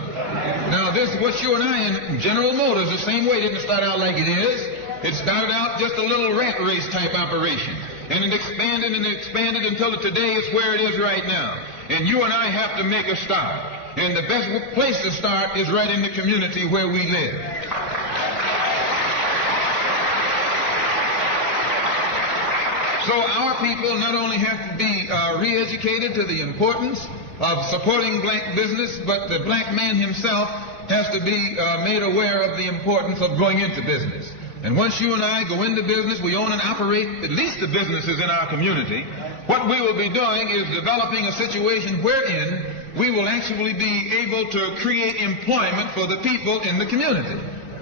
Now this, what you and I in General Motors, the same way, didn't start out like it is. It started out just a little rat race type operation, and it expanded and expanded until today it's where it is right now. And you and I have to make a start. And the best place to start is right in the community where we live. So our people not only have to be re-educated to the importance of supporting black business, but the black man himself has to be made aware of the importance of going into business. And once you and I go into business, we own and operate at least the businesses in our community. What we will be doing is developing a situation wherein we will actually be able to create employment for the people in the community.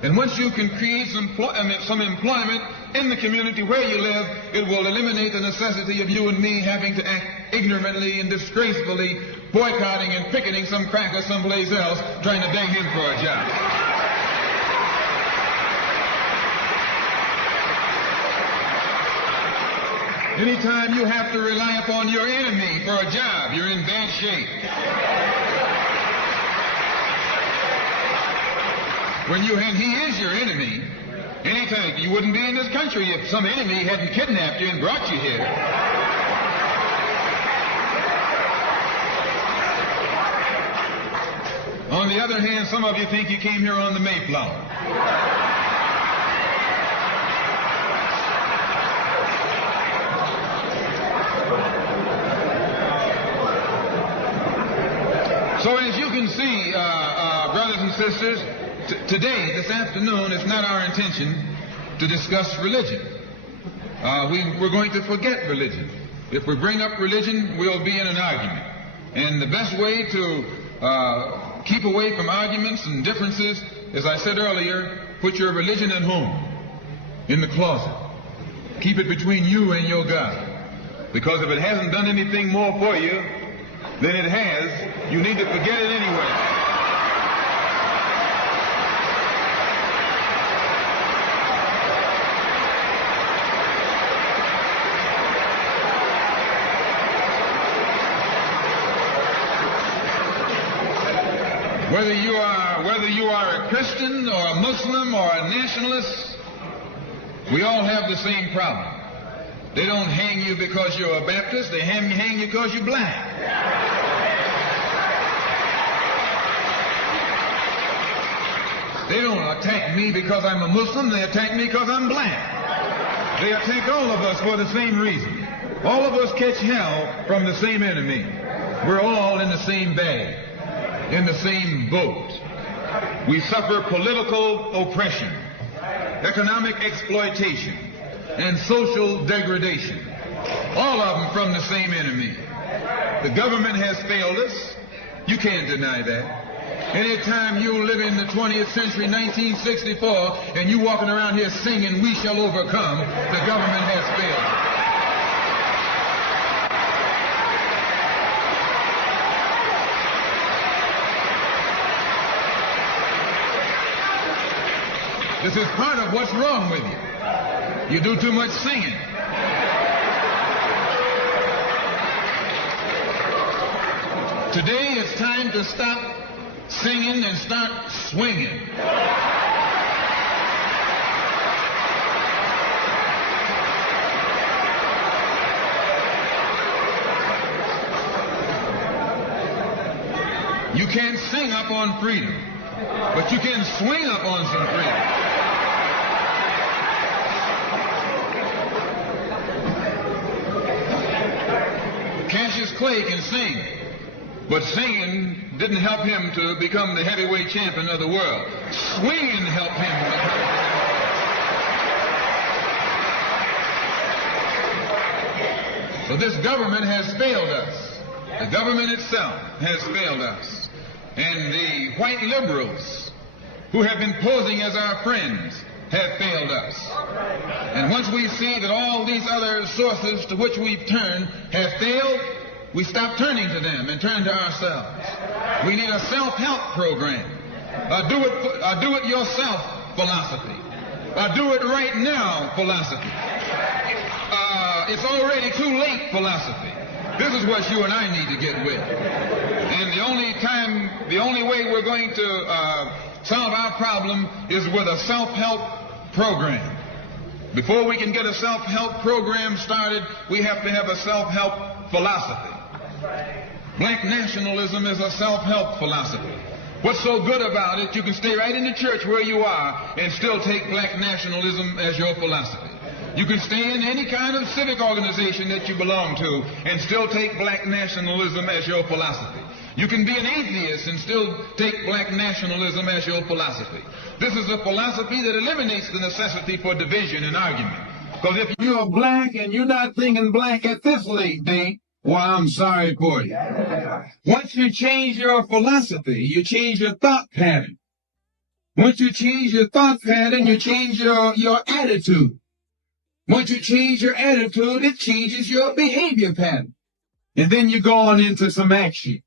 And once you can create some employment in the community where you live, it will eliminate the necessity of you and me having to act ignorantly and disgracefully boycotting and picketing some cracker someplace else trying to beg him for a job. Anytime you have to rely upon your enemy for a job, you're in bad shape. And he is your enemy. Anytime, you wouldn't be in this country if some enemy hadn't kidnapped you and brought you here. On the other hand, some of you think you came here on the Mayflower. So as you can see, brothers and sisters, today, this afternoon, it's not our intention to discuss religion. We're going to forget religion. If we bring up religion, we'll be in an argument. And the best way to keep away from arguments and differences, as I said earlier, put your religion at home, in the closet. Keep it between you and your God. Because if it hasn't done anything more for you than it has, you need to forget it anyway. Whether you are a Christian or a Muslim or a nationalist, we all have the same problem. They don't hang you because you're a Baptist, they hang you because you're black. They don't attack me because I'm a Muslim, they attack me because I'm black. They attack all of us for the same reason. All of us catch hell from the same enemy. We're all in the same bag, in the same boat. We suffer political oppression, economic exploitation, and social degradation. All of them from the same enemy. The government has failed us. You can't deny that. Anytime you live in the 20th century, 1964, and you walking around here singing, "We shall overcome," the government has failed. This is part of what's wrong with you. You do too much singing. Today it's time to stop singing and start swinging. You can't sing up on freedom, but you can swing up on some freedom. Cassius Clay can sing, but singing didn't help him to become the heavyweight champion of the world. Swinging helped him. So this government has failed us. The government itself has failed us. And the white liberals who have been posing as our friends have failed us. And once we see that all these other sources to which we've turned have failed, we stop turning to them and turn to ourselves. We need a self-help program, a do-it-yourself philosophy, a do-it-right now philosophy, it's already too late philosophy. This is what you and I need to get with. And the only way we're going to solve our problem is with a self-help program. Before we can get a self-help program started, we have to have a self-help philosophy. Black nationalism is a self-help philosophy. What's so good about it, you can stay right in the church where you are and still take black nationalism as your philosophy. You can stay in any kind of civic organization that you belong to and still take black nationalism as your philosophy. You can be an atheist and still take black nationalism as your philosophy. This is a philosophy that eliminates the necessity for division and argument. Because if you're black and you're not thinking black at this late date, well, I'm sorry for you. Once you change your philosophy, you change your thought pattern. Once you change your thought pattern, you change your attitude. Once you change your attitude, it changes your behavior pattern. And then you go on into some action.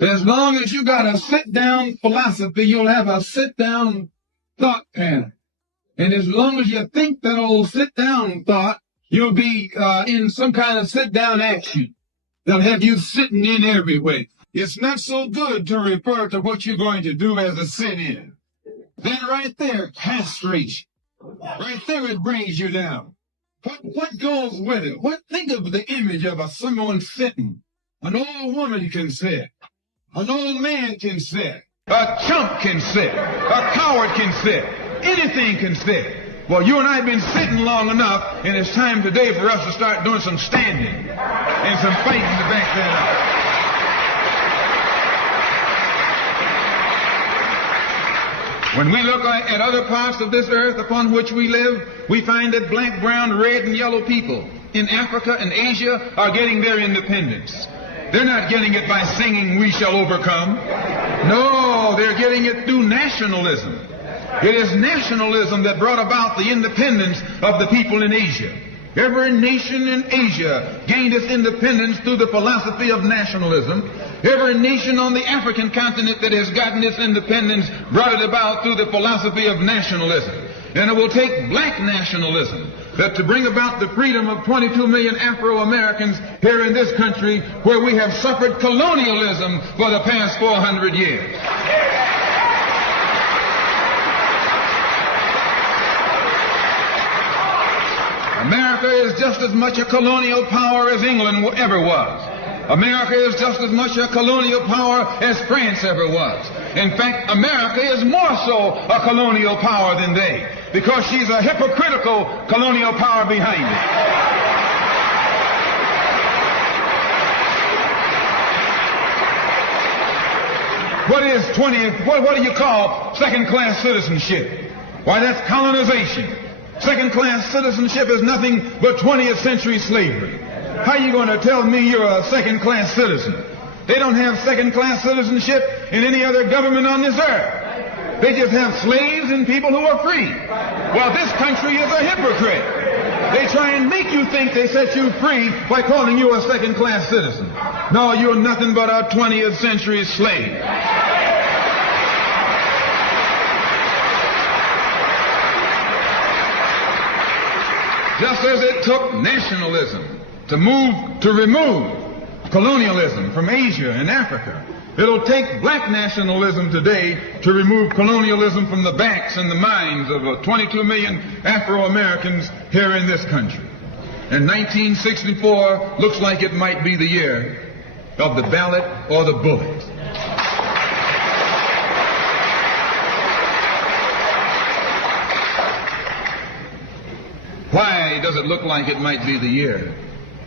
As long as you got a sit-down philosophy, you'll have a sit-down thought pattern. And as long as you think that old sit-down thought, you'll be in some kind of sit-down action. They'll have you sitting in every way. It's not so good to refer to what you're going to do as a sit-in. Then right there, castrates you. Right there, it brings you down. What goes with it? Think of the image of someone sitting. An old woman can sit. An old man can sit. A chump can sit. A coward can sit. Anything can sit. Well, you and I have been sitting long enough, and it's time today for us to start doing some standing and some fighting to back that up. When we look at other parts of this earth upon which we live, we find that black, brown, red, and yellow people in Africa and Asia are getting their independence. They're not getting it by singing, "We shall overcome." No, they're getting it through nationalism. It is nationalism that brought about the independence of the people in Asia. Every nation in Asia gained its independence through the philosophy of nationalism. Every nation on the African continent that has gotten its independence brought it about through the philosophy of nationalism. And it will take black nationalism that to bring about the freedom of 22 million Afro-Americans here in this country where we have suffered colonialism for the past 400 years. America is just as much a colonial power as England ever was. America is just as much a colonial power as France ever was. In fact, America is more so a colonial power than they, because she's a hypocritical colonial power behind it. What do you call second-class citizenship? Why, that's colonization. Second-class citizenship is nothing but 20th century slavery. How are you going to tell me you're a second-class citizen? They don't have second-class citizenship in any other government on this earth. They just have slaves and people who are free. Well, this country is a hypocrite. They try and make you think they set you free by calling you a second-class citizen. No, you're nothing but a 20th century slave. Just as it took nationalism to remove colonialism from Asia and Africa, it'll take black nationalism today to remove colonialism from the backs and the minds of 22 million Afro-Americans here in this country. And 1964 looks like it might be the year of the ballot or the bullet. Why does it look like it might be the year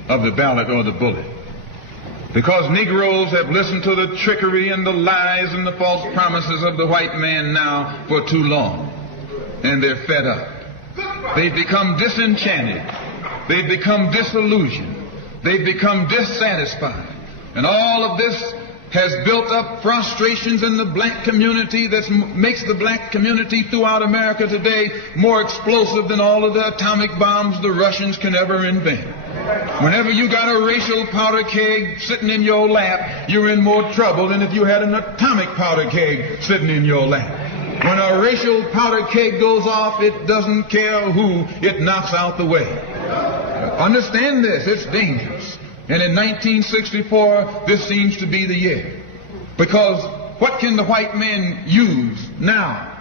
of the ballot or the bullet? Because Negroes have listened to the trickery and the lies and the false promises of the white man now for too long. And they're fed up. They've become disenchanted. They've become disillusioned. They've become dissatisfied. And all of this has built up frustrations in the black community that makes the black community throughout America today more explosive than all of the atomic bombs the Russians can ever invent. Whenever you got a racial powder keg sitting in your lap, you're in more trouble than if you had an atomic powder keg sitting in your lap. When a racial powder keg goes off, it doesn't care who it knocks out the way. Understand this, it's dangerous. And in 1964, this seems to be the year. Because what can the white man use now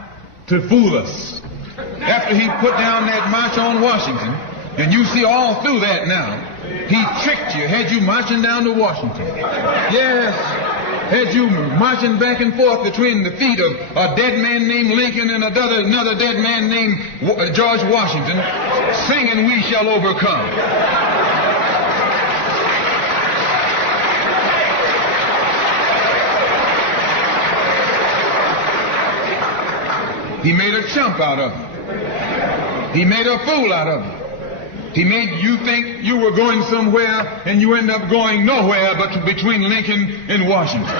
to fool us? After he put down that march on Washington, and you see all through that now, he tricked you, had you marching down to Washington. Yes, had you marching back and forth between the feet of a dead man named Lincoln and another dead man named George Washington, singing "We Shall Overcome." He made a chump out of you. He made a fool out of you. He made you think you were going somewhere, and you end up going nowhere but between Lincoln and Washington.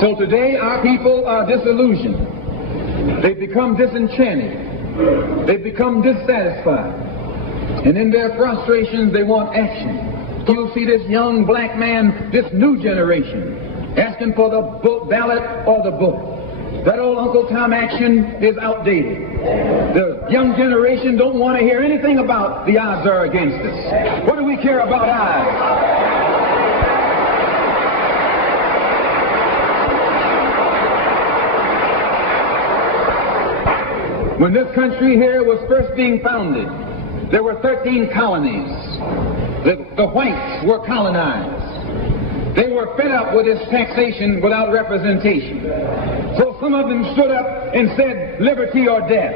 So today our people are disillusioned. They've become disenchanted. They've become dissatisfied. And in their frustrations they want action. You'll see this young black man, this new generation, asking for the book ballot or the book. That old Uncle Tom action is outdated. The young generation don't want to hear anything about the odds are against us. What do we care about odds? When this country here was first being founded, there were 13 colonies. The whites were colonized. They were fed up with this taxation without representation. So some of them stood up and said, liberty or death.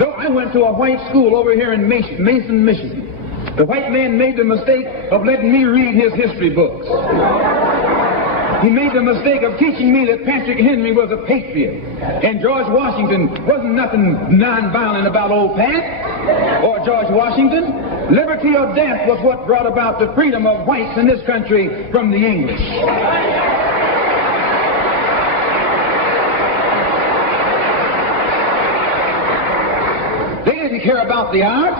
Though I went to a white school over here in Mason, Michigan. The white man made the mistake of letting me read his history books. He made the mistake of teaching me that Patrick Henry was a patriot and George Washington wasn't nothing nonviolent about old Pat or George Washington. Liberty or death was what brought about the freedom of whites in this country from the English. They didn't care about the odds.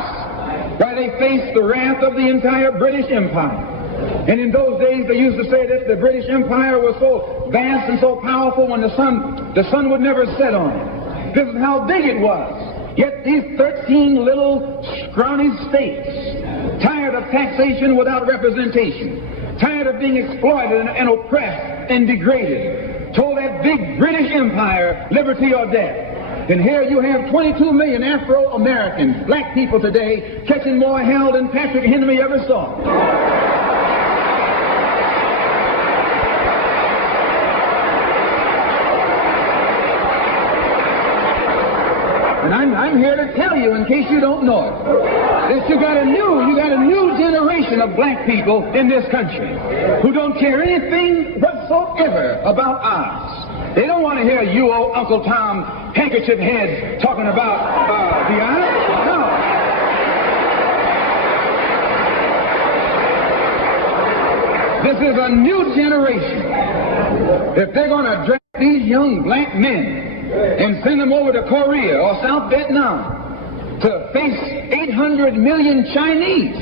Why, they faced the wrath of the entire British Empire. And in those days they used to say that the British Empire was so vast and so powerful when the sun would never set on it. This is how big it was. Yet these 13 little scrawny states, tired of taxation without representation, tired of being exploited and oppressed and degraded, told that big British Empire, liberty or death. And here you have 22 million Afro-Americans, black people today, catching more hell than Patrick Henry ever saw. And I'm here to tell you, in case you don't know it, that you got a new generation of black people in this country who don't care anything whatsoever about odds. They don't want to hear you old Uncle Tom handkerchief heads talking about the odds. No. This is a new generation. If they're going to drag these young black men and send them over to Korea or South Vietnam to face 800 million Chinese.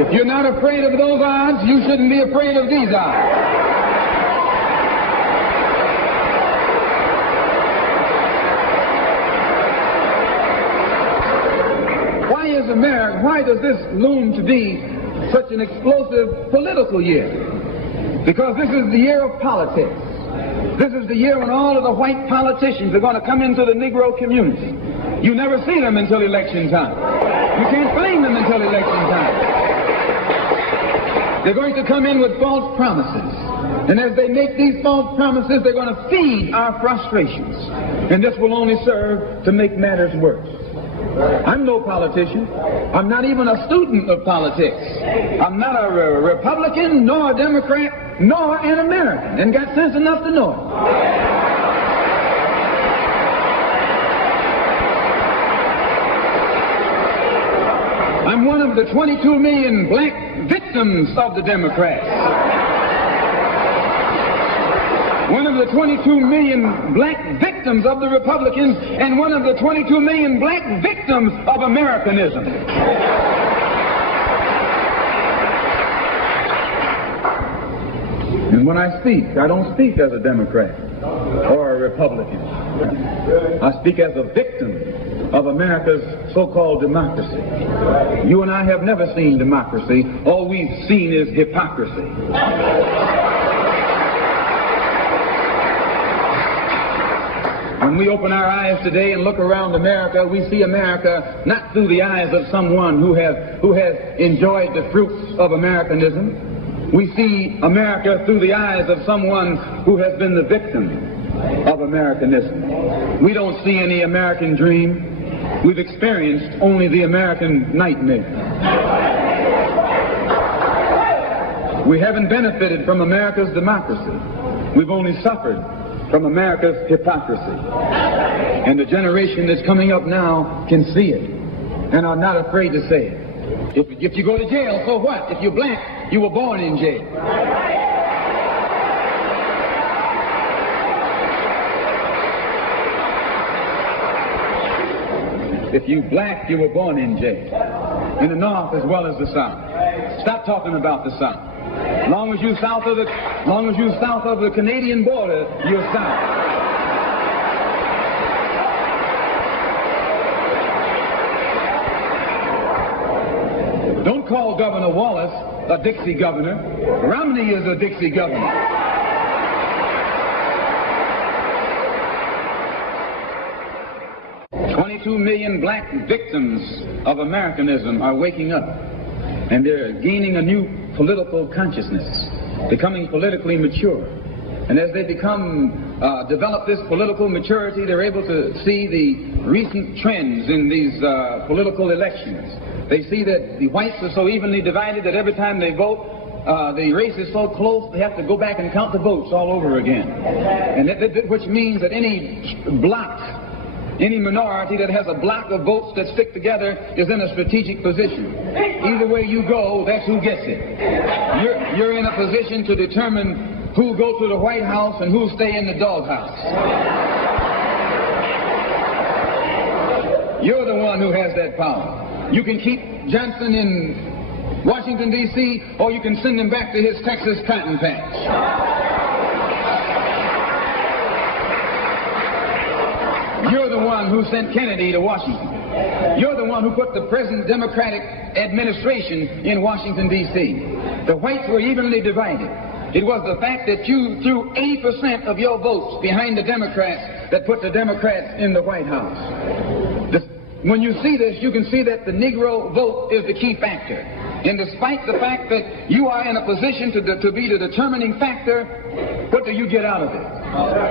If you're not afraid of those odds, you shouldn't be afraid of these odds. Why does this loom to be such an explosive political year? Because this is the year of politics. This is the year when all of the white politicians are going to come into the Negro community. You never see them until election time. You can't find them until election time. They're going to come in with false promises. And as they make these false promises, they're going to feed our frustrations. And this will only serve to make matters worse. I'm no politician. I'm not even a student of politics. I'm not a Republican, nor a Democrat, nor an American, and got sense enough to know it. I'm one of the 22 million black victims of the Democrats. One of the 22 million black victims of the Republicans, and one of the 22 million black victims of Americanism. And when I speak, I don't speak as a Democrat or a Republican. I speak as a victim of America's so-called democracy. You and I have never seen democracy. All we've seen is hypocrisy. When we open our eyes today and look around America, we see America not through the eyes of someone who has enjoyed the fruits of Americanism. We see America through the eyes of someone who has been the victim of Americanism. We don't see any American dream. We've experienced only the American nightmare. We haven't benefited from America's democracy. We've only suffered from America's hypocrisy. And the generation that's coming up now can see it and are not afraid to say it. If you go to jail, so what? If you're black, you were born in jail. If you black, you were born in jail. In the North as well as the South. Stop talking about the South. Long as you south of the Canadian border, you're South. Don't call Governor Wallace a Dixie governor. Romney is a Dixie governor. $22 million black victims of Americanism are waking up, and they're gaining a new political consciousness, becoming politically mature. And as they develop this political maturity, they're able to see the recent trends in these political elections. They see that the whites are so evenly divided that every time they vote, the race is so close they have to go back and count the votes all over again. And which means that any block, any minority that has a block of votes that stick together is in a strategic position. Either way you go, that's who gets it. You're in a position to determine who'll go to the White House and who'll stay in the doghouse. You're the one who has that power. You can keep Johnson in Washington, D.C., or you can send him back to his Texas cotton patch. You're the one who sent Kennedy to Washington. You're the one who put the present Democratic administration in Washington, D.C. The whites were evenly divided. It was the fact that you threw 80% of your votes behind the Democrats that put the Democrats in the White House. When you see this, you can see that the Negro vote is the key factor. And despite the fact that you are in a position to be the determining factor, what do you get out of it?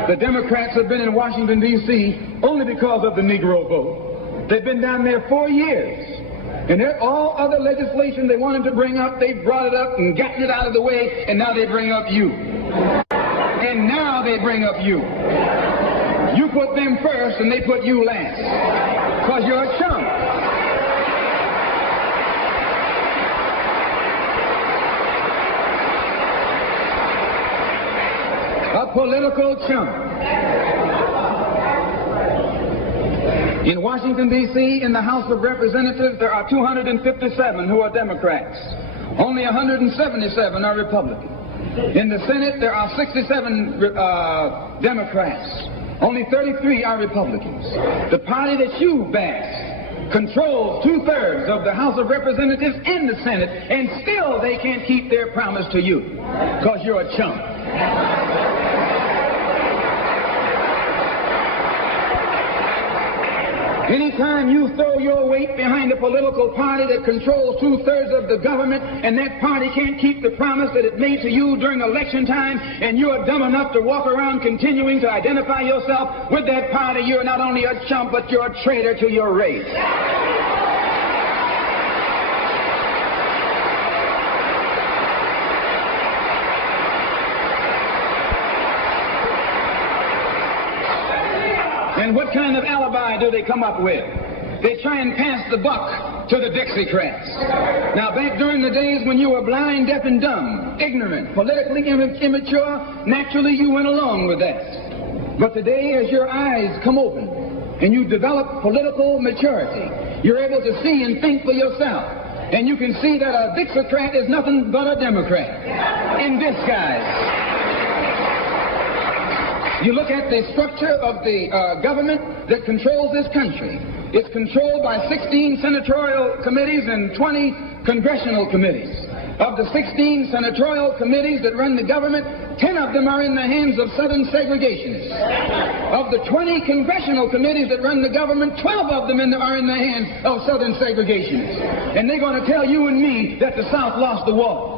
The Democrats have been in Washington, D.C. only because of the Negro vote. They've been down there 4 years. And all other legislation they wanted to bring up, they brought it up and gotten it out of the way, and now they bring up you. And now they bring up you. You put them first and they put you last. Because you're a chump. A political chump. In Washington, D.C., in the House of Representatives, there are 257 who are Democrats. Only 177 are Republicans. In the Senate, there are 67 Democrats. Only 33 are Republicans. The party that you bash controls 2/3 of the House of Representatives and the Senate, and still they can't keep their promise to you, because you're a chump. Anytime you throw your weight behind a political party that controls 2/3 of the government, and that party can't keep the promise that it made to you during election time, and you're dumb enough to walk around continuing to identify yourself with that party, you're not only a chump, but you're a traitor to your race. And what kind of alibi do they come up with? They try and pass the buck to the Dixiecrats. Now, back during the days when you were blind, deaf, and dumb, ignorant, politically immature, naturally you went along with that. But today, as your eyes come open and you develop political maturity, you're able to see and think for yourself. And you can see that a Dixiecrat is nothing but a Democrat in disguise. You look at the structure of the government that controls this country. It's controlled by 16 senatorial committees and 20 congressional committees. Of the 16 senatorial committees that run the government, 10 of them are in the hands of Southern segregationists. Of the 20 congressional committees that run the government, 12 of them are in the hands of Southern segregationists. And they're going to tell you and me that the South lost the war.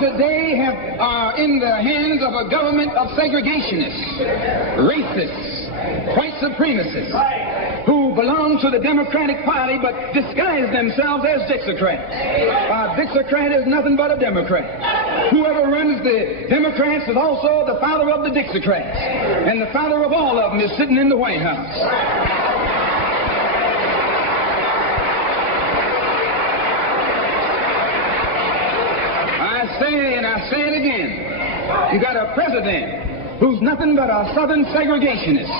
Today are in the hands of a government of segregationists, racists, white supremacists, who who belong to the Democratic Party but disguise themselves as Dixiecrats. A Dixiecrat is nothing but a Democrat. Whoever runs the Democrats is also the father of the Dixiecrats. And the father of all of them is sitting in the White House. I say it again. You got a president who's nothing but a Southern segregationist.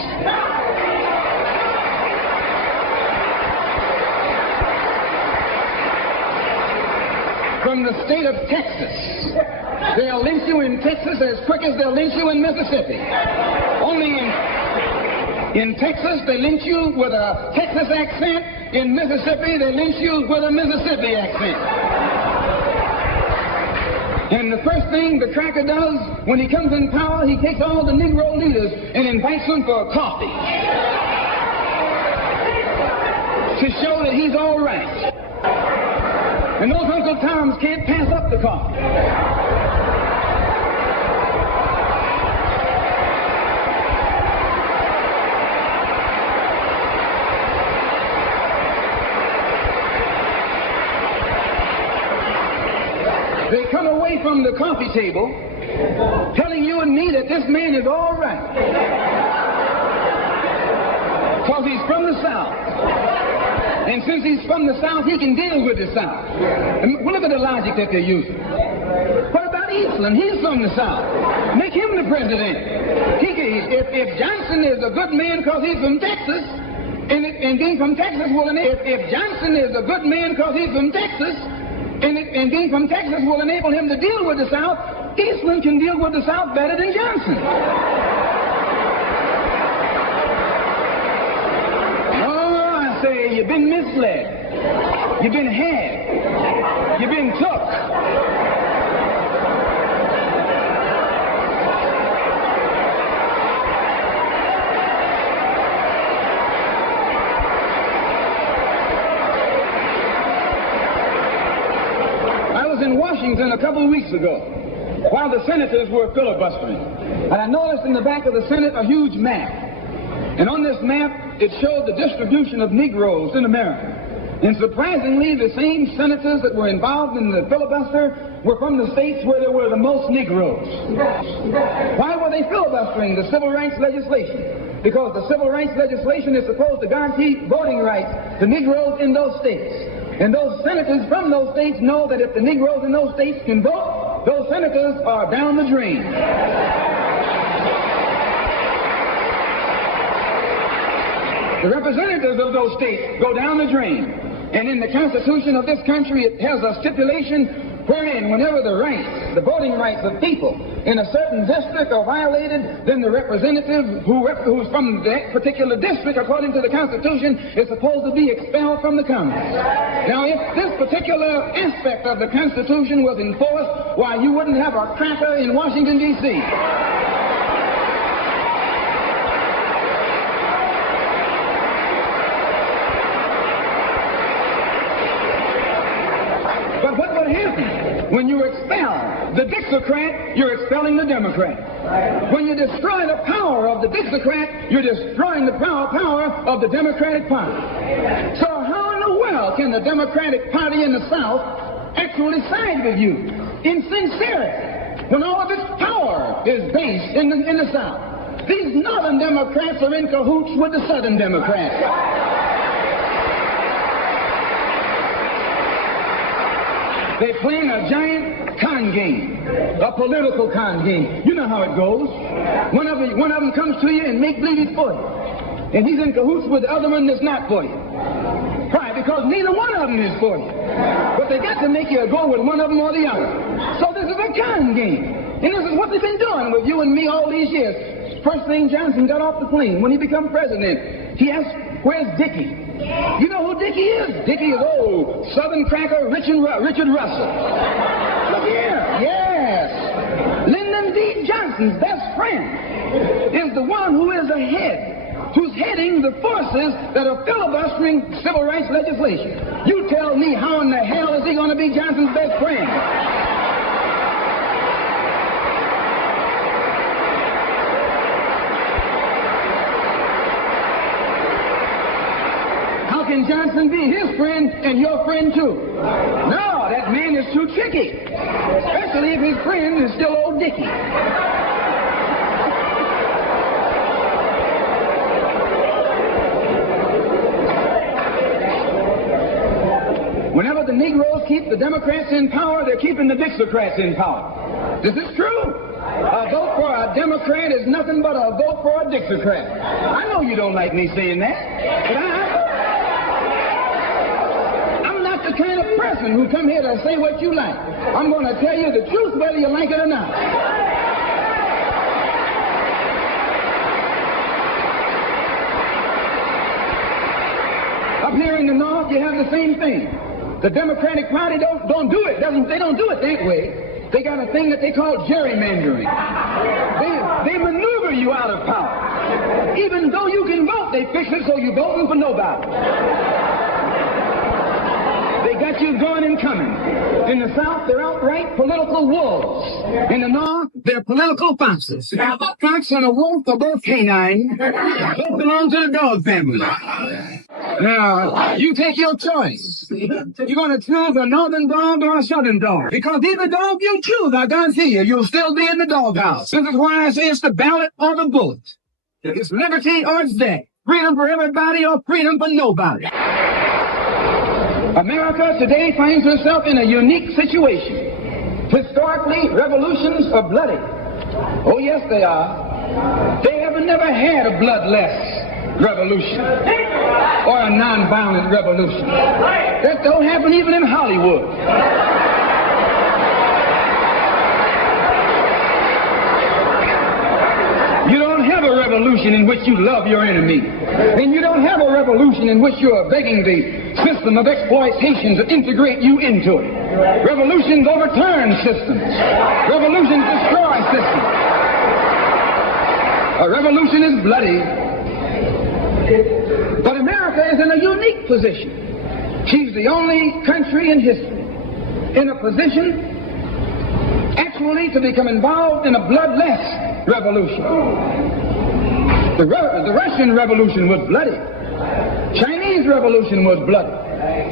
From the state of Texas. They'll lynch you in Texas as quick as they'll lynch you in Mississippi. Only in Texas, they lynch you with a Texas accent. In Mississippi, they lynch you with a Mississippi accent. And the first thing the cracker does when he comes in power, he takes all the Negro leaders and invites them for coffee to show that he's all right. And those Uncle Toms can't pass up the coffee. They come away from the coffee table telling you and me that this man is all right. Because he's from the South. And since he's from the South, he can deal with the South. And look at the logic that they're using. What about Eastland? He's from the South. Make him the president. If Johnson is a good man because he's from Texas, and being from Texas will enable... If Johnson is a good man because he's from Texas, and being from Texas will enable him to deal with the South, Eastland can deal with the South better than Johnson. Oh, I say, you've been misled. You've been had. You've been took. In Washington a couple of weeks ago while the senators were filibustering, and I noticed in the back of the Senate a huge map, and on this map it showed the distribution of Negroes in America. And surprisingly, the same senators that were involved in the filibuster were from the states where there were the most Negroes. Why were they filibustering the civil rights legislation? Because the civil rights legislation is supposed to guarantee voting rights to Negroes in those states. And those senators from those states know that if the Negroes in those states can vote, those senators are down the drain. The representatives of those states go down the drain. And in the Constitution of this country, it has a stipulation wherein whenever the rights, the voting rights of people in a certain district are violated, then the representative who's from that particular district, according to the Constitution, is supposed to be expelled from the Congress. Now, if this particular aspect of the Constitution was enforced, why, you wouldn't have a cracker in Washington, D.C. But what would happen? When you expel the Dixiecrat, you're expelling the Democrat. When you destroy the power of the Dixiecrat, you're destroying the power of the Democratic Party. So how in the world can the Democratic Party in the South actually side with you in sincerity when all of its power is based in the South? These Northern Democrats are in cahoots with the Southern Democrats. They're playing a giant con game, a political con game. You know how it goes. One of them comes to you and make believe he's for you. And he's in cahoots with the other one that's not for you. Why? Because neither one of them is for you. But they got to make you go with one of them or the other. So this is a con game. And this is what they've been doing with you and me all these years. First thing Johnson got off the plane, when he became president, he asked, "Where's Dickie?" You know who Dickie is? Dickie is old Southern cracker Richard Russell. Look here. Yes. Lyndon B. Johnson's best friend is the one who is who's heading the forces that are filibustering civil rights legislation. You tell me, how in the hell is he going to be Johnson's best friend? can Johnson be his friend and your friend too? No, that man is too tricky. Especially if his friend is still old Dickie. Whenever the Negroes keep the Democrats in power, they're keeping the Dixiecrats in power. This is true. A vote for a Democrat is nothing but a vote for a Dixiecrat. I know you don't like me saying that, but I'm not the kind of person who come here to say what you like. I'm going to tell you the truth whether you like it or not. Up here in the North, you have the same thing. The Democratic Party don't do it. They don't do it that way. They got a thing that they call gerrymandering. They maneuver you out of power. Even though you can vote, they fix it so you're voting for nobody. They got you going and coming. In the South, they're outright political wolves. In the North, they're political foxes. A fox and a wolf are both canine. Both belong to the dog family. Now, you take your choice. You're going to choose a northern dog or a southern dog. Because either dog you choose, I guarantee you'll still be in the doghouse. This is why I say it's the ballot or the bullet. It's liberty or it's death. Freedom for everybody or freedom for nobody. America today finds herself in a unique situation. Historically, revolutions are bloody. Oh, yes, they are. They have never had a bloodless revolution or a non-violent revolution. That don't happen even in Hollywood. You don't have a revolution in which you love your enemy. And you don't have a revolution in which you are begging the system of exploitation to integrate you into it. Revolutions overturn systems. Revolutions destroy systems. A revolution is bloody. But America is in a unique position. She's the only country in history in a position actually to become involved in a bloodless revolution. The Russian Revolution was bloody. Chinese Revolution was bloody.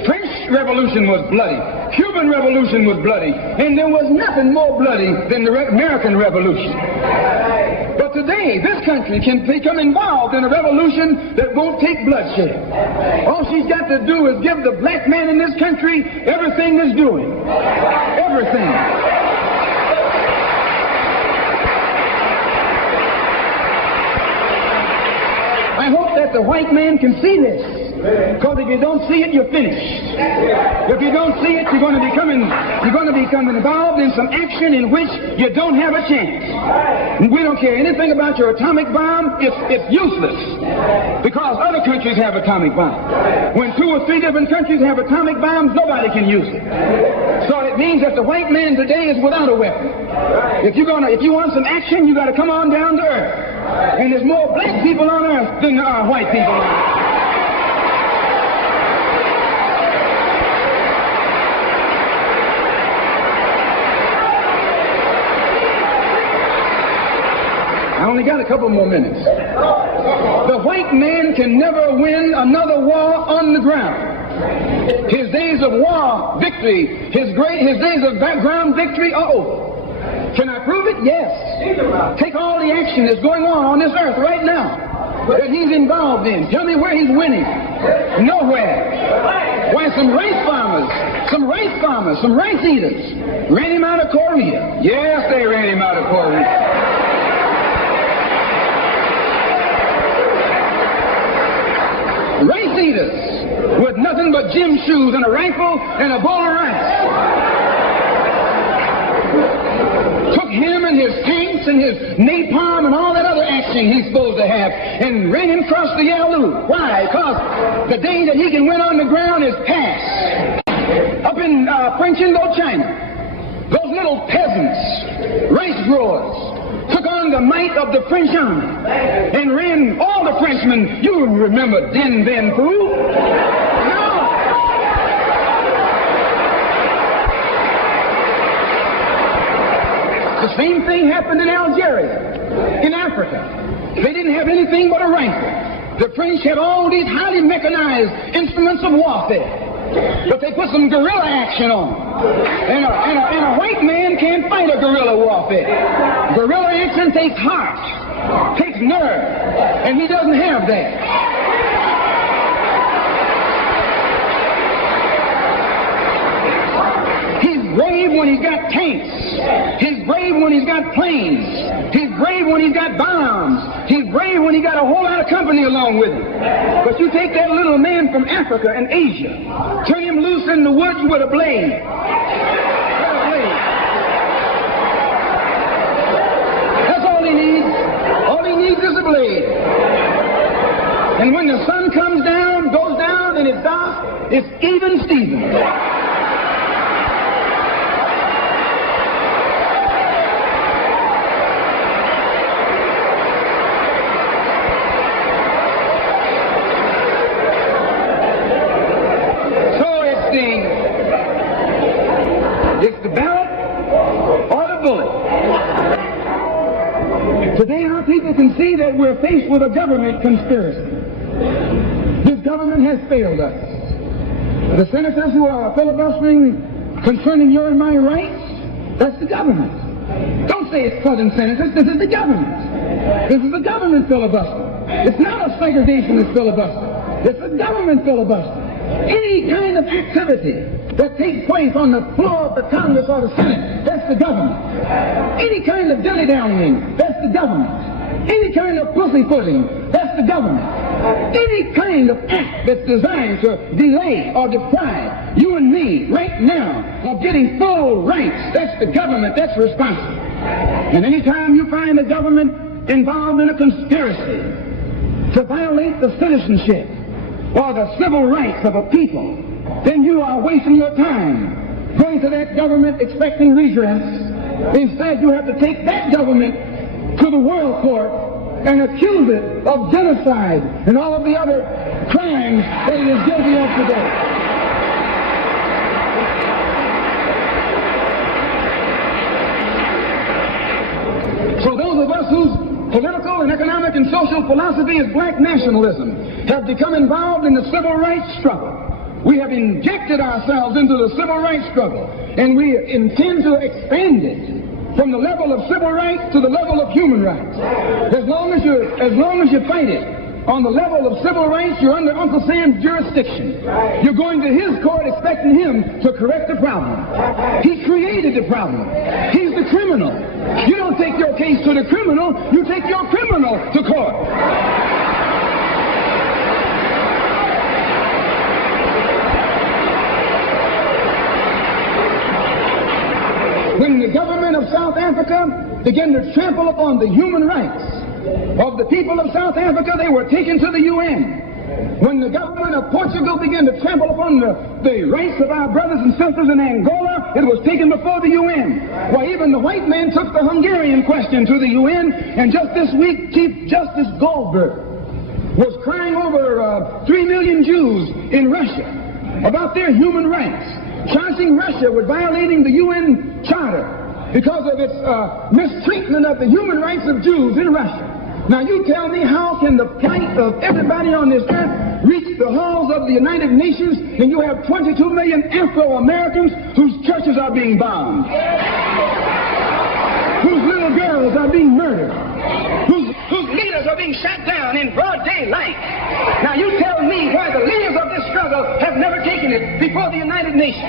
French Revolution was bloody. Cuban Revolution was bloody. And there was nothing more bloody than the American Revolution. But today, this country can become involved in a revolution that won't take bloodshed. All she's got to do is give the black man in this country everything he's doing. Everything. I hope that the white man can see this. Because if you don't see it, you're finished. If you don't see it, you're going to become involved in some action in which you don't have a chance. And we don't care anything about your atomic bomb. It's useless. Because other countries have atomic bombs. When 2 or 3 different countries have atomic bombs, nobody can use it. So it means that the white man today is without a weapon. If you want some action, you got to come on down to earth. And there's more black people on earth than there are white people on earth. I only got a couple more minutes. The white man can never win another war on the ground. His days of war victory, his days of background victory are over. Can I prove it? Yes. Take all the action that's going on this earth right now that he's involved in. Tell me where he's winning. Nowhere. Why, some rice farmers, some rice eaters ran him out of Korea. Yes, they ran him out of Korea. Rice eaters with nothing but gym shoes and a rifle and a bowl of rice. Took him and his tanks and his napalm and all that other action he's supposed to have and ran him across the Yalu. Why? Because the day that he can win on the ground is past. Up in French Indochina, those little peasants, rice growers, took on the might of the French army and ran all the Frenchmen. You remember Dien Bien Phu? No. The same thing happened in Algeria, in Africa. They didn't have anything but a rifle. The French had all these highly mechanized instruments of warfare, but they put some guerrilla action on. And a white man can't fight a guerrilla warfare. Guerrilla action takes heart, takes nerve, and he doesn't have that. He's brave when he's got tanks. He's brave when he's got planes. He's brave when he's got bombs. He's brave when he got a whole lot of company along with him. But you take that little man from Africa and Asia, turn him loose in the woods with a blade. That's all he needs. All he needs is a blade. And when the sun comes down, goes down, and it's dark, it's even Steven. It's the ballot or the bullet. Today our people can see that we're faced with a government conspiracy. This government has failed us. The senators who are filibustering concerning your and my rights, that's the government. Don't say it's Southern senators, this is the government. This is the government filibuster. It's not a segregationist filibuster. It's a government filibuster. Any kind of activity that takes place on the floor of the Congress or the Senate, that's the government. Any kind of dilly-dallying, that's the government. Any kind of pussyfooting, that's the government. Any kind of act that's designed to delay or deprive you and me right now of getting full rights, that's the government, that's responsible. And anytime you find the government involved in a conspiracy to violate the citizenship or the civil rights of a people, then you are wasting your time going to that government expecting redress. Instead, you have to take that government to the world court and accuse it of genocide and all of the other crimes that it is guilty of today. So those of us whose political and economic and social philosophy is black nationalism have become involved in the civil rights struggle. We have injected ourselves into the civil rights struggle, and we intend to expand it from the level of civil rights to the level of human rights. As long as you fight it on the level of civil rights, you're under Uncle Sam's jurisdiction. You're going to his court expecting him to correct the problem. He created the problem. He's the criminal. You don't take your case to the criminal, you take your criminal to court. When the government of South Africa began to trample upon the human rights of the people of South Africa, they were taken to the UN. When the government of Portugal began to trample upon the rights of our brothers and sisters in Angola, it was taken before the UN. Why, even the white man took the Hungarian question to the UN, and just this week, Chief Justice Goldberg was crying over 3 million Jews in Russia about their human rights, charging Russia with violating the UN Charter because of its mistreatment of the human rights of Jews in Russia. Now you tell me, how can the plight of everybody on this earth reach the halls of the United Nations, and you have 22 million Afro-Americans whose churches are being bombed, whose little girls are being murdered, whose leaders are being shot down in broad daylight? Now you tell me why the leaders of this struggle have never taken it before the United Nations.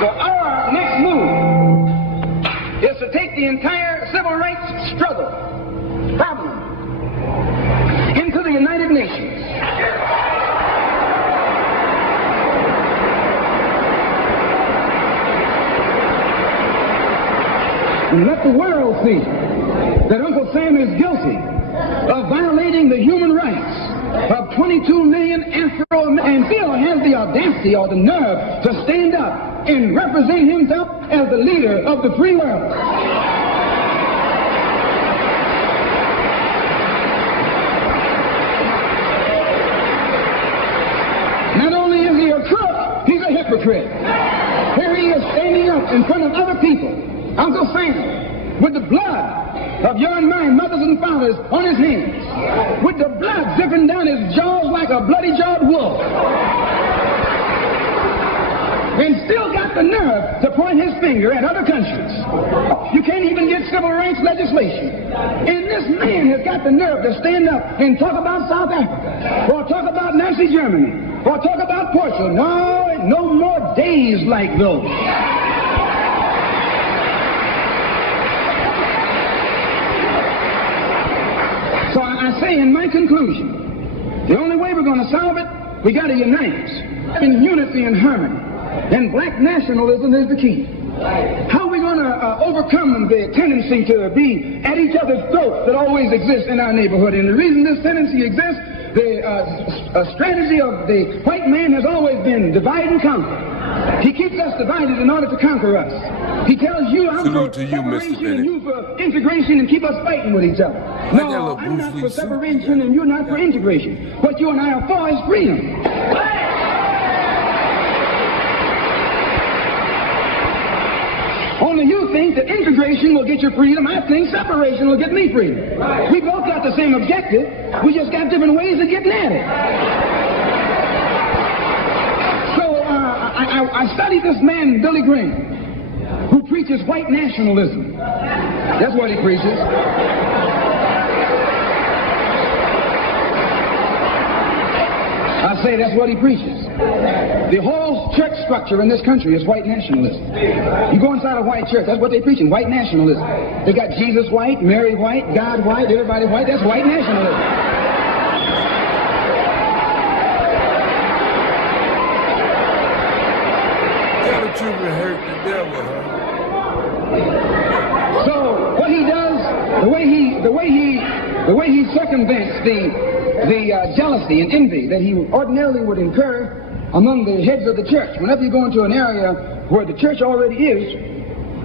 So our next move is to take the entire civil rights struggle problem into the United Nations. And let the world see that Uncle Sam is guilty of violating the human rights of 22 million Afro-Americans, and still has the audacity or the nerve to stand up and represent himself as the leader of the free world. Not hypocrite. Here he is standing up in front of other people. Uncle Sam, with the blood of your and my mothers and fathers on his hands, with the blood dripping down his jaws like a bloody-jawed wolf, and still got the nerve to point his finger at other countries. You can't even get civil rights legislation. And this man has got the nerve to stand up and talk about South Africa, or talk about Nazi Germany, or talk about Portugal. No more days like those. So I say in my conclusion, the only way we're going to solve it, we got to unite in unity and harmony. And black nationalism is the key. How are we going to overcome the tendency to be at each other's throats that always exists in our neighborhood? And the reason this tendency exists, the strategy of the white man has always been divide and conquer. He keeps us divided in order to conquer us. He tells you, I'm for separation and you for integration, and keep us fighting with each other. No, I'm not for separation and you're not for integration. What you and I are for is freedom. Only you think that integration will get you freedom. I think separation will get me freedom. We both got the same objective. We just got different ways of getting at it. So I studied this man, Billy Graham, who preaches white nationalism. That's what he preaches. I say that's what he preaches. The whole church structure in this country is white nationalism. You go inside a white church, that's what they're preaching, white nationalism. They got Jesus white, Mary white, God white, everybody white. That's white nationalism. Tell the truth and hurt the devil, huh? So what he does, the way he circumvents the jealousy and envy that he ordinarily would incur among the heads of the church. Whenever you go into an area where the church already is,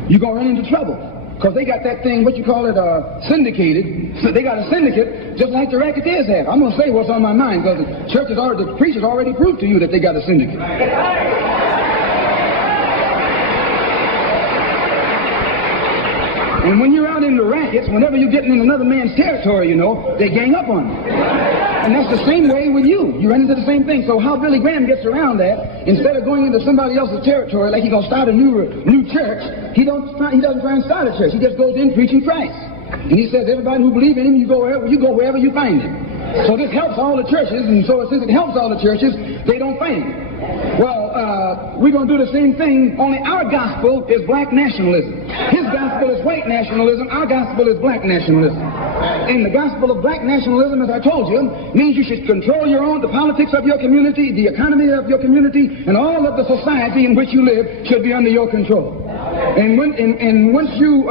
you're going to run into trouble. Because they got that thing, what you call it, syndicated. So they got a syndicate just like the racketeers have. I'm going to say what's on my mind because the church has already, the preachers already proved to you that they got a syndicate. And when you're out in the rackets, whenever you're getting in another man's territory, you know, they gang up on you. And that's the same way with you. You run into the same thing. So how Billy Graham gets around that, instead of going into somebody else's territory like he's going to start a new church, he doesn't try and start a church. He just goes in preaching Christ. And he says, everybody who believes in him, you go wherever you find him. So this helps all the churches, and so since it helps all the churches, they don't fight him. Well, we're going to do the same thing, only our gospel is black nationalism. His gospel is white nationalism, our gospel is black nationalism. And the gospel of black nationalism, as I told you, means you should control the politics of your community, the economy of your community, and all of the society in which you live should be under your control. And once you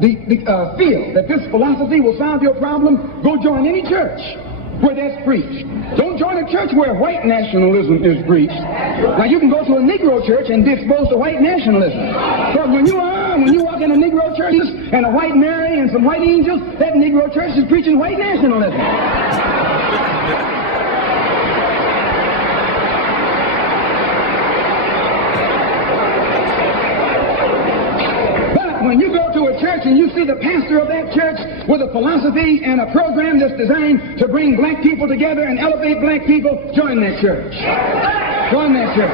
feel that this philosophy will solve your problem, go join any church where that's preached. Don't join a church where white nationalism is preached. Now you can go to a Negro church and be exposed to white nationalism. Because when you walk in a Negro church and a white Mary and some white angels, that Negro church is preaching white nationalism. When you go to a church and you see the pastor of that church with a philosophy and a program that's designed to bring black people together and elevate black people, join that church. Join that church.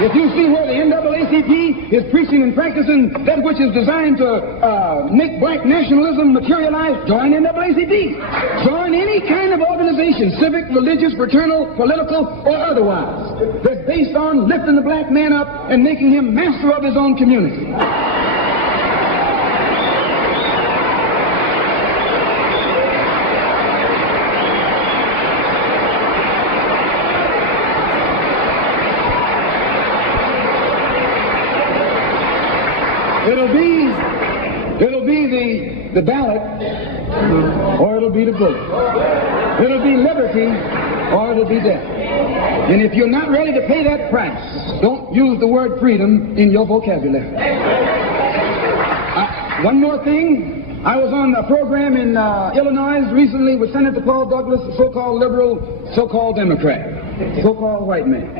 If you see where the NAACP is preaching and practicing that which is designed to make black nationalism materialize, join NAACP. Join any kind of organization, civic, religious, fraternal, political, or otherwise, that's based on lifting the black man up and making him master of his own community. It'll be the ballot, or it'll be the bullet. It'll be liberty, or it'll be death. And if you're not ready to pay that price, don't use the word freedom in your vocabulary. One more thing. I was on a program in Illinois recently with Senator Paul Douglas, a so-called liberal, so-called Democrat. so-called white man.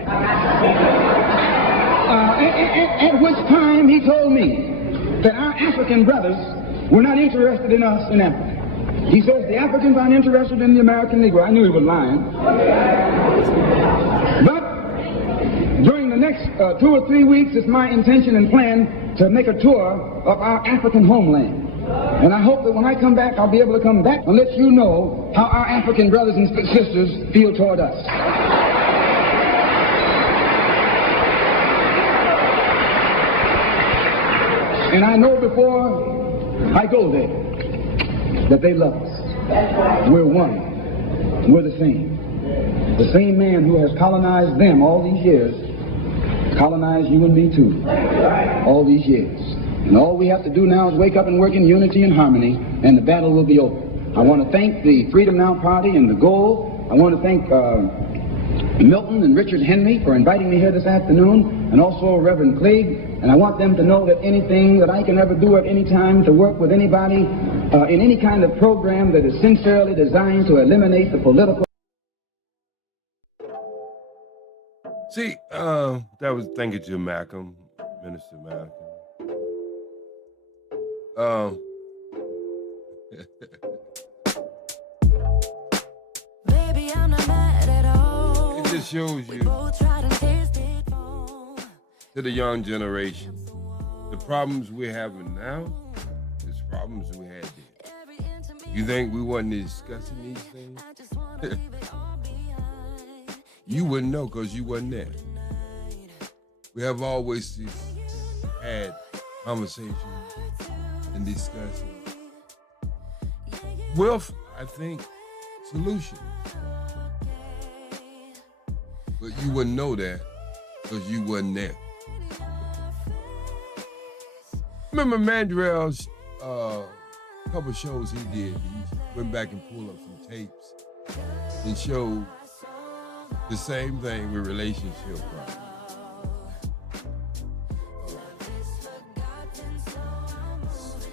At which time he told me that our African brothers were not interested in us in Africa. He says the Africans aren't interested in the American Negro. I knew he was lying. But during the next 2 or 3 weeks, it's my intention and plan to make a tour of our African homeland. And I hope that when I come back, I'll be able to come back and let you know how our African brothers and sisters feel toward us. And I know before I go there that they love us. We're one. We're the same. The same man who has colonized them all these years colonized you and me too. All these years. And all we have to do now is wake up and work in unity and harmony, and the battle will be over. I want to thank the Freedom Now Party and the Goal. I want to thank Milton and Richard Henry for inviting me here this afternoon, and also Reverend Clegg. And I want them to know that anything that I can ever do at any time to work with anybody in any kind of program that is sincerely designed to eliminate the political. See, that was thank you to Malcolm, Minister Malcolm. Baby, I'm not mad at all. It just shows you to the young generation, the problems we're having now is problems we had then. You think we wasn't discussing these things? You wouldn't know because you wasn't there. We have always had conversations and discussions with, I think, solutions. But you wouldn't know that because you wasn't there. Remember Mandrell's couple shows he did. He went back and pulled up some tapes and showed the same thing with relationship problems.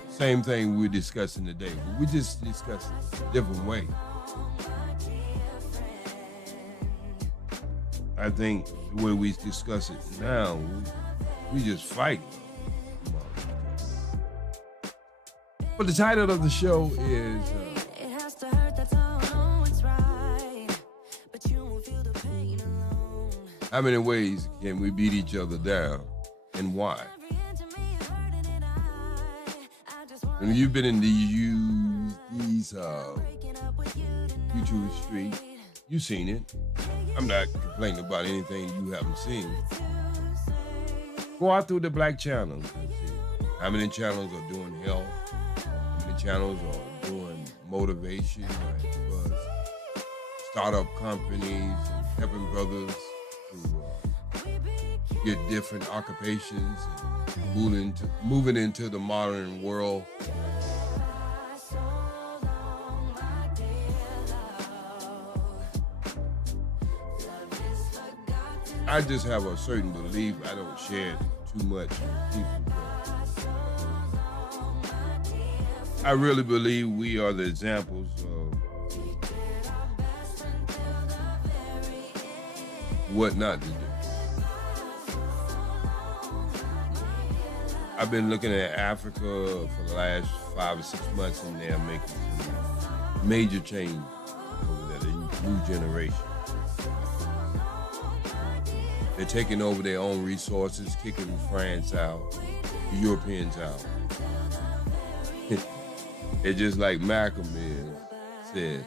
Same thing we're discussing today, but we just discuss it a different way. I think the way we discuss it now, we just fight. But the title of the show is how many ways can we beat each other down and why? When you've been in these YouTube streets, you've seen it. I'm not complaining about anything you haven't seen. Go out through the black channels and see how many channels are doing health, how many channels are doing motivation, like startup companies, helping brothers to get different occupations and moving into the modern world. I just have a certain belief. I don't share it too much with people. I really believe we are the examples of what not to do. I've been looking at Africa for the last 5 or 6 months, and they're making some major change over there, the new generation. They're taking over their own resources, kicking France out, the Europeans out. It's just like Malcolm said,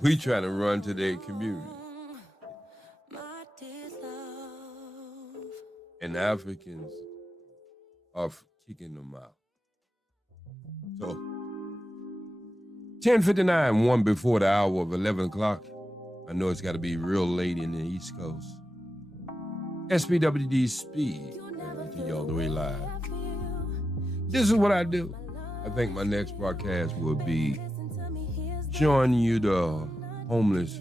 we trying to run to their community. And the Africans are kicking them out. So, 10:59, one before the hour of 11 o'clock. I know it's got to be real late in the East Coast. SPWD Speed, to y'all the way live. This is what I do. I think my next broadcast will be showing you the homeless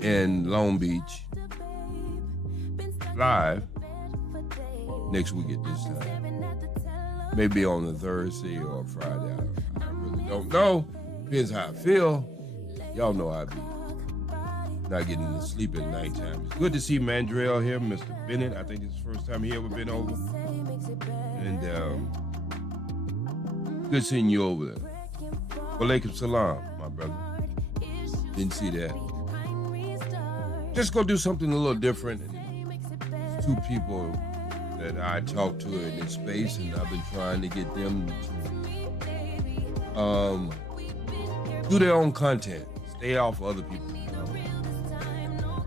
in Long Beach live next week at this time. Maybe on a Thursday or a Friday. I really don't know. Depends how I feel. Y'all know how I be. not getting to sleep at nighttime. It's good to see Mandrell here, Mr. Bennett. I think it's the first time he ever been over. And good seeing you over there. Walaikum salam, my brother. Didn't see that. Just go do something a little different. There's two people that I talk to in this space, and I've been trying to get them to do their own content. Stay off other people's panels.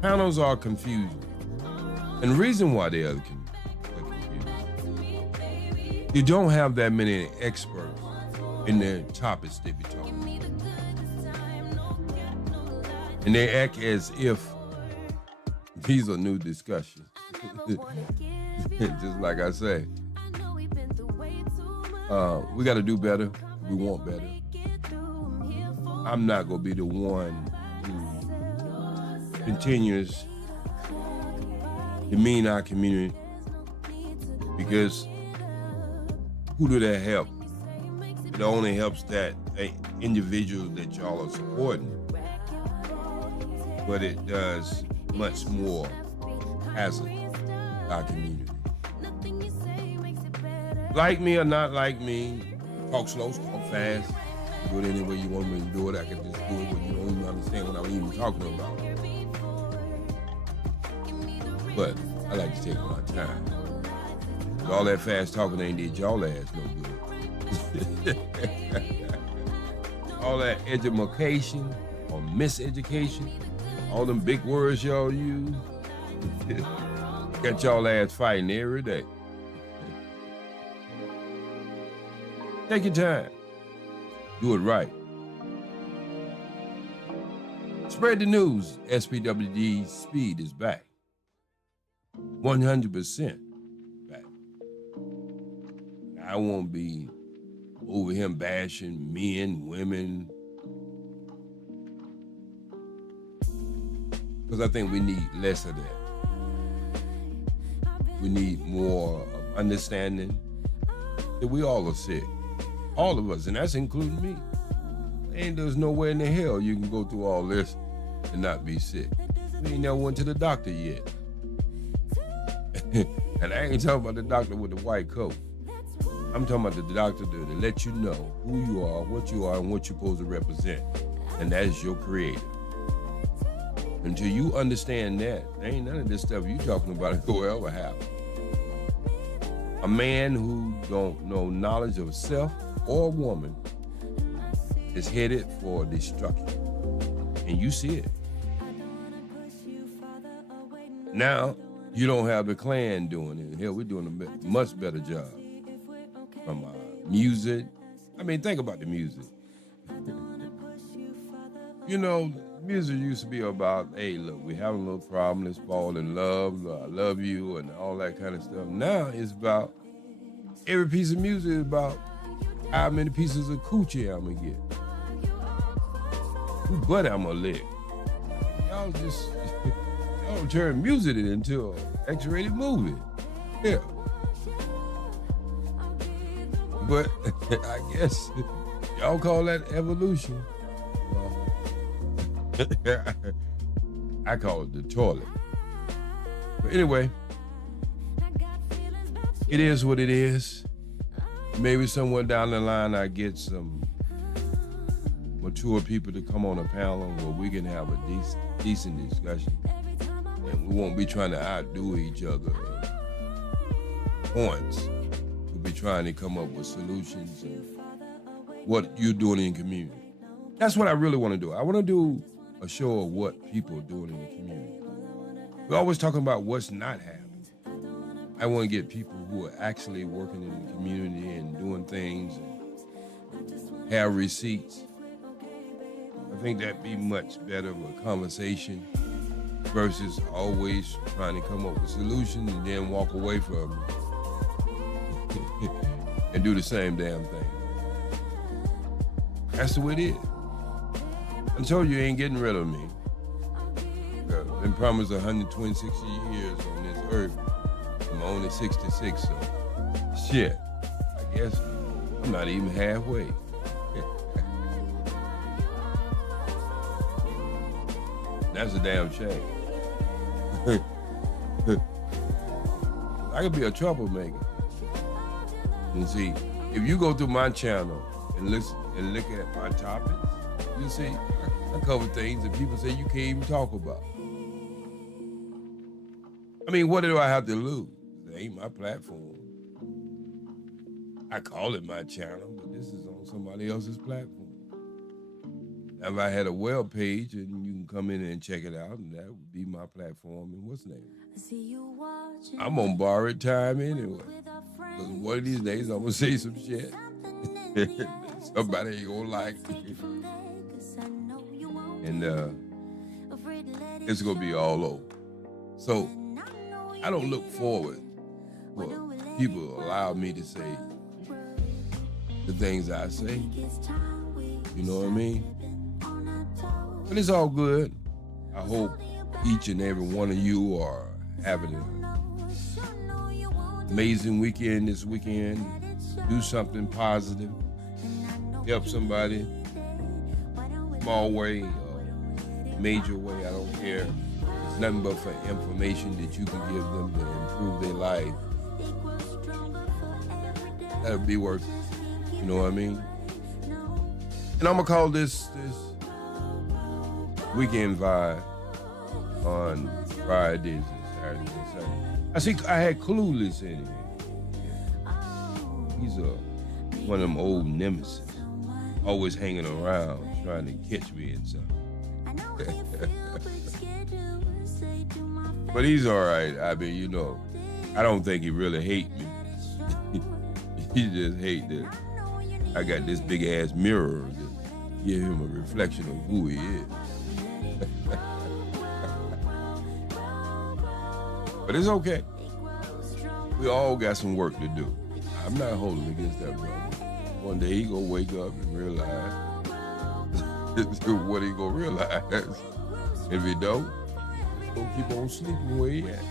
Panels are confusing. And the reason why they are confusing, you don't have that many experts in their topics they be talking about. And they act as if these are new discussions. Just like I say, we got to do better. We want better. I'm not going to be the one who continues to demean our community, because who do that help? It only helps that individual that y'all are supporting, but it does much more hazard our community. Like me or not like me, talk slow, talk fast, do it any way you want me to do it. I can just do it when you don't even understand what I'm even talking about. But I like to take my time. All that fast talking ain't did y'all ass no good. All that education or miseducation, all them big words y'all use, got y'all ass fighting every day. Take your time. Do it right. Spread the news. SPWD Speed is back. 100% back. I won't be over him bashing men, women, because I think we need less of that. We need more of understanding that we all are sick. All of us, and that's including me. There's nowhere in the hell you can go through all this and not be sick. We ain't never went to the doctor yet. And I ain't talking about the doctor with the white coat. I'm talking about the doctor to let you know who you are, and what you're supposed to represent. And that is your creator. Until you understand that, there ain't none of this stuff you talking about will ever happen. A man who don't know knowledge of self or a woman is headed for destruction. And you see it. Now, you don't have the Klan doing it. Hell, we're doing a much better job. From music. I mean, think about the music. You know, music used to be about, hey, look, we have a little problem, let's fall in love, I love you, and all that kind of stuff. Now it's about, every piece of music is about how many pieces of coochie I'm gonna get. Who butt I'm gonna lick. Y'all turn music into an X-rated movie. Yeah. But I guess y'all call that evolution. I call it the toilet. But anyway, it is what it is. Maybe somewhere down the line I get some mature people to come on a panel where we can have a decent discussion. And we won't be trying to outdo each other points. We'll be trying to come up with solutions and what you're doing in the community. That's what I really want to do. I want to do a show of what people are doing in the community. We're always talking about what's not happening. I want to get people who are actually working in the community and doing things and have receipts. I think that'd be much better of a conversation versus always trying to come up with solutions and then walk away from it and do the same damn thing. That's the way it is. I told you ain't getting rid of me. Been promised 126 years on this earth. I'm only 66, so shit, I guess I'm not even halfway. That's a damn shame. I could be a troublemaker. You see, if you go through my channel and listen and look at my topics, you see, I cover things that people say you can't even talk about. I mean, what do I have to lose? It ain't my platform. I call it my channel, but this is on somebody else's platform. If I had a web page and you can come in and check it out, and that would be my platform and what's name. I'm on borrowed time anyway. Because one of these days I'm gonna say some shit. Somebody ain't gonna like it. And it's gonna be all over. So I don't look forward for people allow me to say the things I say. You know what I mean? But it's all good. I hope each and every one of you are having an amazing weekend this weekend. Do something positive. Help somebody. Small way or major way, I don't care. It's nothing but for information that you can give them to improve their life. That'll be worth it. You know what I mean? And I'm gonna call this weekend vibe on Fridays and Saturdays and Sundays. I see I had Clueless in here. He's one of them old nemesis, always hanging around trying to catch me in something. But he's all right. I mean, you know, I don't think he really hate me. He just hate that I got this big ass mirror to give him a reflection of who he is. But it's okay. We all got some work to do. I'm not holding against that brother. One day he gonna wake up and realize what he gonna realize. If he don't, he's gonna keep on sleeping where he at.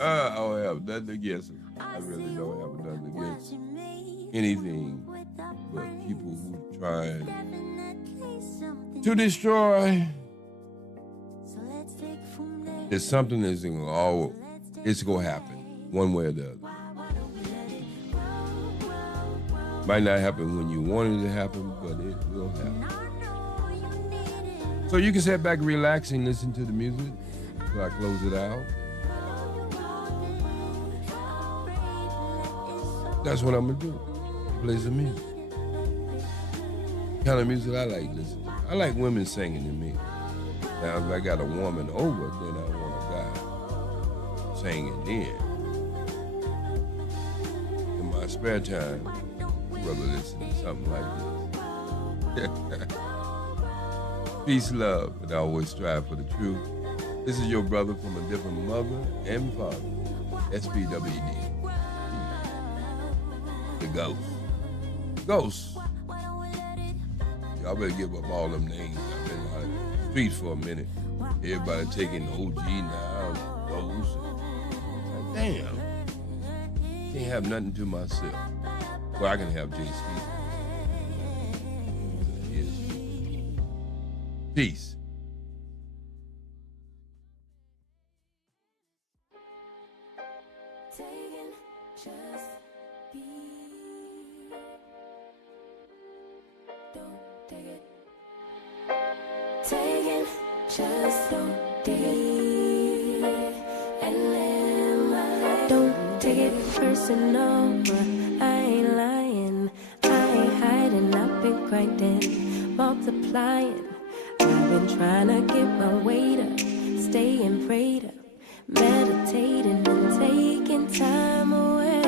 I don't have nothing against him. I really don't have nothing against anything but people who try to destroy. There's something that's it's gonna happen one way or the other. Might not happen when you want it to happen, but it will happen. So you can sit back, relax, and listen to the music until I close it out. That's what I'm gonna do. Play some music. The kind of music I like listening to. I like women singing to me. Now, if I got a woman over, then I want a guy singing in. In my spare time, I'd rather listen to something like this. Peace, love, and I always strive for the truth. This is your brother from a different mother and father, SPWD. The Ghost. Ghost. Y'all better give up all them names. I've been out of the streets for a minute. Everybody taking OG now, Ghost. Like, damn. Can't have nothing to myself. Well, I can have JSpeed. Peace. Just don't dig it and live my life. Don't take it personal, but I ain't lying. I ain't hiding, I've been grinding, multiplying. I've been trying to get my weight up, staying prayed up, meditating and taking time away.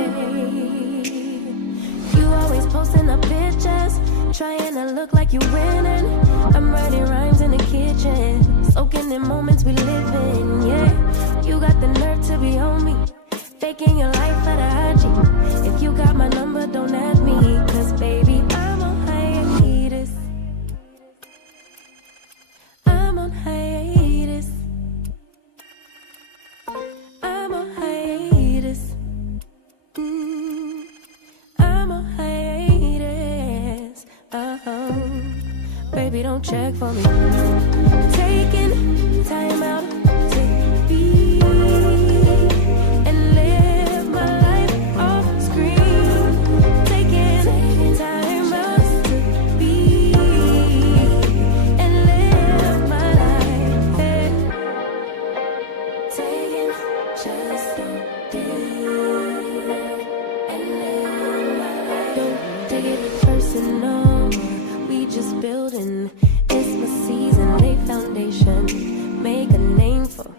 You always posting up pictures, trying to look like you winning. I'm writing rhymes in the kitchen, soaking in moments we live in, yeah. You got the nerve to be on me, faking your life for the IG. If you got my number, don't add me, cause baby, I'm on hiatus. I'm on hiatus. I'm on hiatus. I'm on hiatus. Baby, don't check for me. Taking time out to be and live my life off screen. Taking time out to be and live my life. Yeah. Taking just a day and live my life. Don't take it personal. We just building. It's my season, lay foundation. Make a name for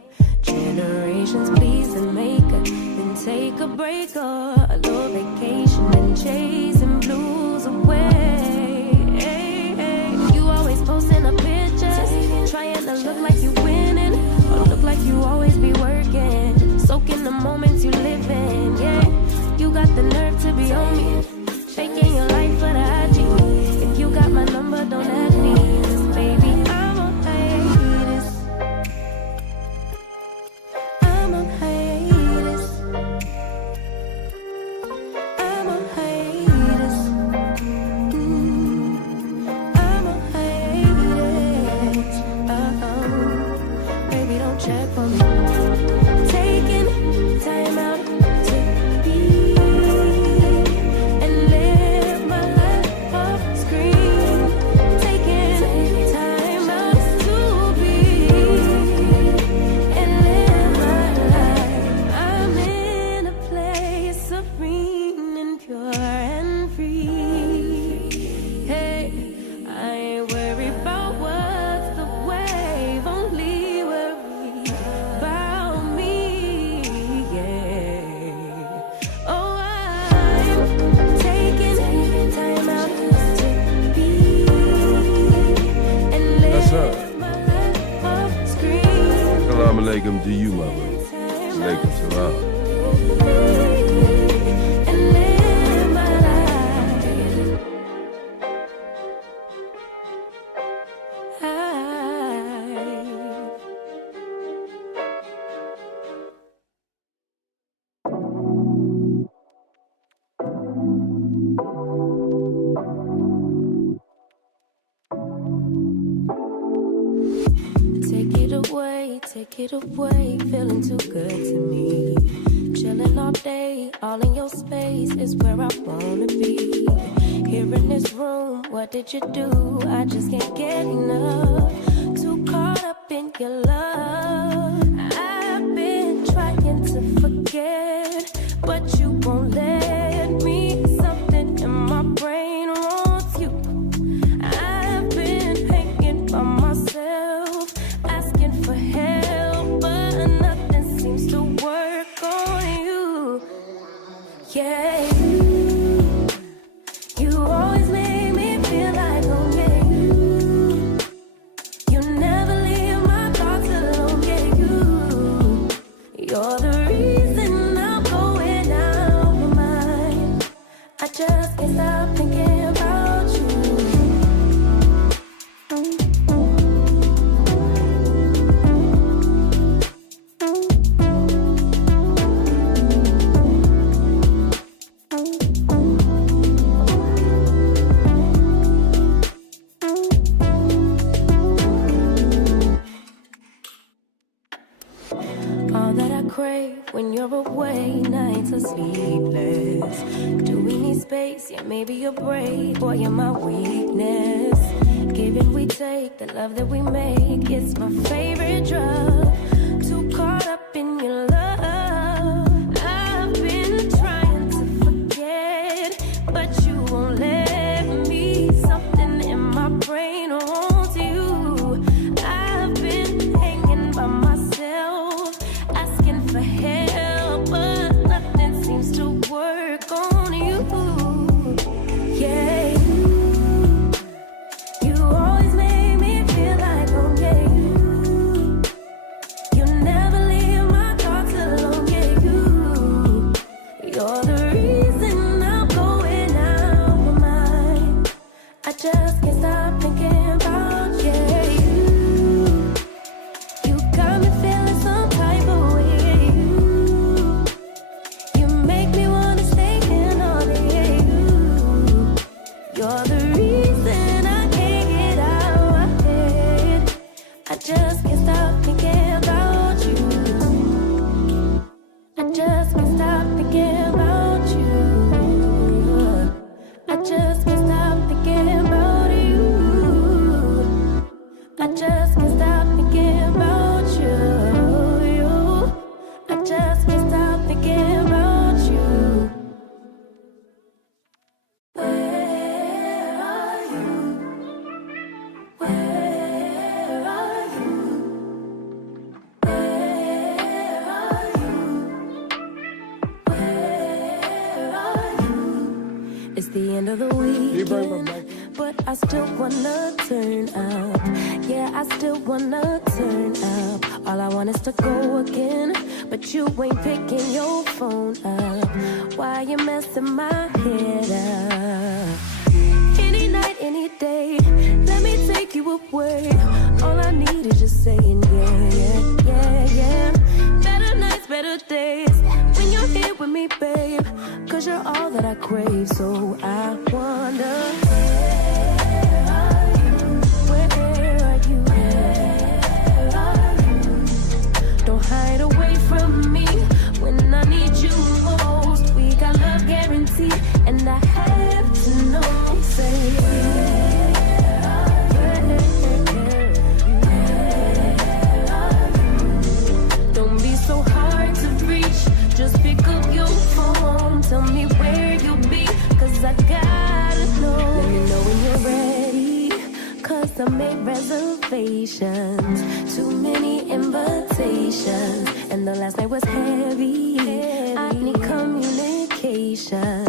generations, please, and make a. Then take a break or a little vacation and chasing blues away. Hey, hey. You always posting up pictures, trying to look like you winning, or look like you always be working. Soaking the moments you live in, yeah. You got the nerve to be on me, faking your life for the IG. If you got my number, don't ask me, baby. I'm on hiatus. I'm on hiatus. I'm on hiatus. I'm on hiatus. Baby, don't check for me. Taking time out to be and live my life off screen. Taking time out to be and live my life. I'm in a place serene and pure and free. Hey, I ain't worried about what's the wave, only worry about me, yeah. Oh, I'm taking time out to be and That's her. live my life off screen. Salam alaikum to you, my brother. Alaikum salam. And live my life. Take it away, feeling too good to me. Chilling all day, all in your space is where I wanna be. Here in this room, what did you do? I just can't get enough. Too caught up in your love. I've been trying to forget, but you won't let me. Something in my brain wants you. I've been hanging by myself, asking for help, but nothing seems to work on you. Yeah, you always make me feel like only you. You never leave my thoughts alone, yeah, you. You're the reason I'm going out of my mind. I just can't stop thinking about you. All that I crave when you're away, nights are sleepless. Do we need space? Yeah, maybe you're brave, boy, you're my weakness. Give and we take, the love that we make, it's my favorite drug. Too caught up in your love. I've been trying to forget, but you won't let me. Something in my brain wants you. I've been hanging by myself, asking for help, but nothing seems to work on you. Yeah, you always make me feel like only you. You never leave my thoughts alone, yeah, you. You're the reason I'm going out of my mind. I just can't stop thinking about, yeah, you. You got me feeling some type of way, yeah, you. You make me wanna stay in all day, yeah, you. You're the reason I can't get out. end of the weekend, but I still wanna turn up. Yeah, I still wanna turn up. All I want is to go again, but you ain't picking your phone up. Why you messing my head up? Any night, any day, let me take you away. All I need is just saying yeah, yeah, yeah, yeah. Better nights, better days, when you're here with me, babe. Cause you're all that I crave, so I wonder, where are you? Where are you? Where are you? Don't hide away from me when I need you most. We got love guaranteed, and I have to know, say, don't be so hard to reach. Just pick up your phone, tell me where you'll be, cause I gotta know. Let me know when you're ready, cause I made reservations. Too many invitations, and the last night was heavy. I need communication.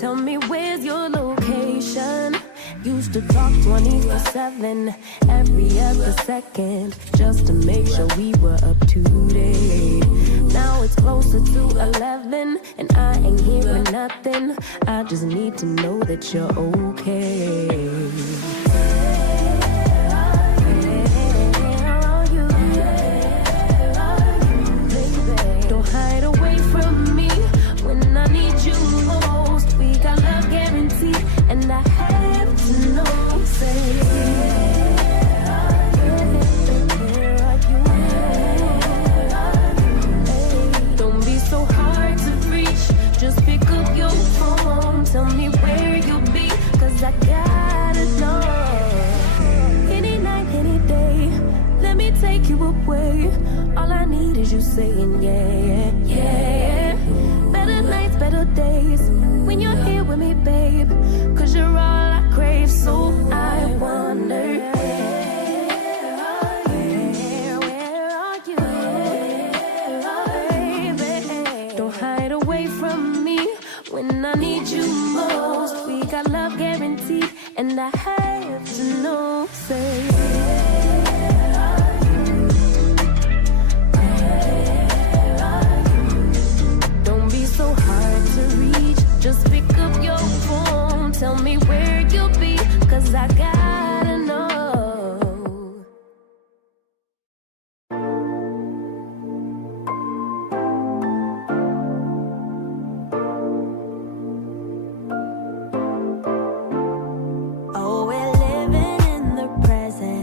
Tell me where's your location. Used to talk 24/7, every other second, just to make sure we were up to date. Now it's closer to 11, and I ain't hearing nothing. I just need to know that you're okay. Don't hide away from me when I need you most. We got love guaranteed, and I have to know, say, don't be so hard to reach. Just pick up your phone, tell me where you'll be, cause I gotta know. Any night, any day, let me take you away. All I need is you saying yeah, yeah, yeah. Better nights, better days, when you're here with me, babe. Cause you're all I crave, so I wonder, where are you? Baby, don't hide away from me when I need you most. We got love guaranteed, and I have to know, say, don't be so hard to reach. Just pick up your phone, tell me where you'll be, cause I gotta know. Oh, we're living in the present.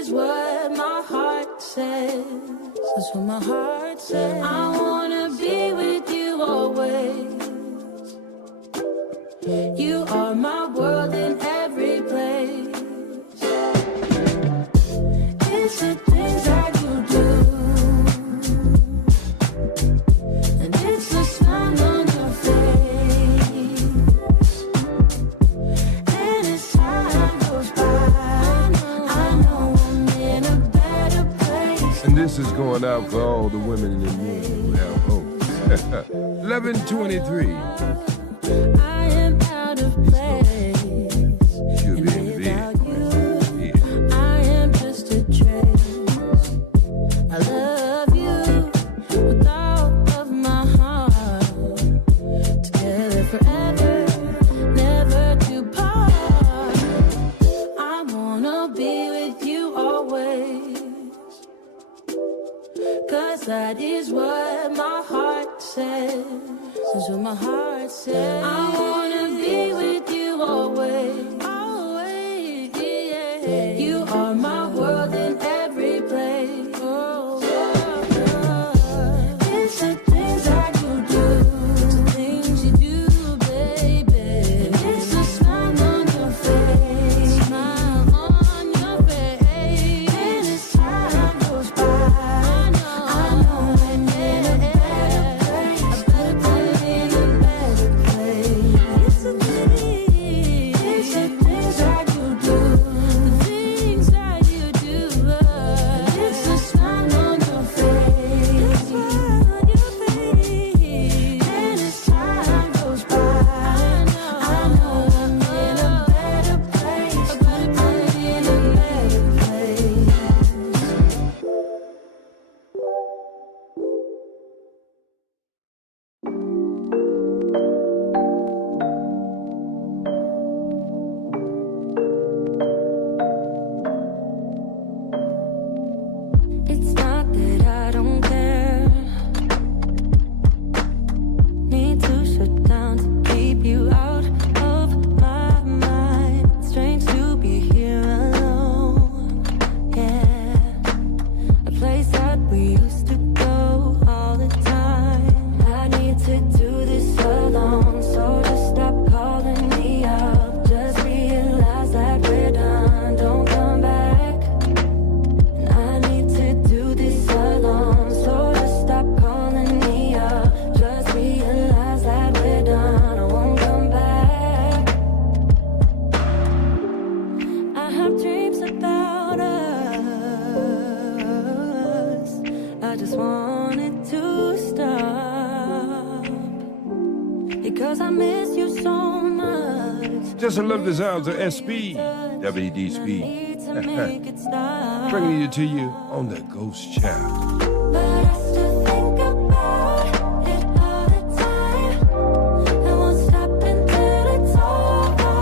is what my heart says. That's what my heart says. I wanna be with you always. You are my world in every place. It's the things that you do, and it's the smile on your face. And as time goes by, I know I'm in a better place. And this is going out for all the women in the room who have hope. 11:23. I am out of place. Should be in the bed. Yeah. I am just a trace. I love you with all of my heart. Together forever, never to part. I wanna be with you always. 'Cause that is what my heart says. That's what my heart says. I wanna be with you always. Always, yeah. You are my world in every place. Oh, it's the things that you do, the things you do, baby. It's the smile on your face, smile on your face. And as time goes by, I know I'm in a better place, a better place, in a better place. It's the things that you do, the things that you do. It's the smile on your face, smile on your face. And as time goes by, I know I'm in a better place, I'm in a better place. It's not that I don't care. Need to shut down to keep you out of my mind. Strange to be here alone. Yeah, a place that we used to go all the time. I need to do this alone, so just stop calling me up. Just realize that we're done. Don't come back. I need to do this alone, so just stop calling me up. Just realize that we're done. I won't come back. I have dreams about us. I just want it to stop, because I miss you so much. Just I love the sounds of S-Speed, WD Speed. Need to make it stop. Bringing it to you on the Ghost Child. But I still think about it all the time. I won't stop until it's over.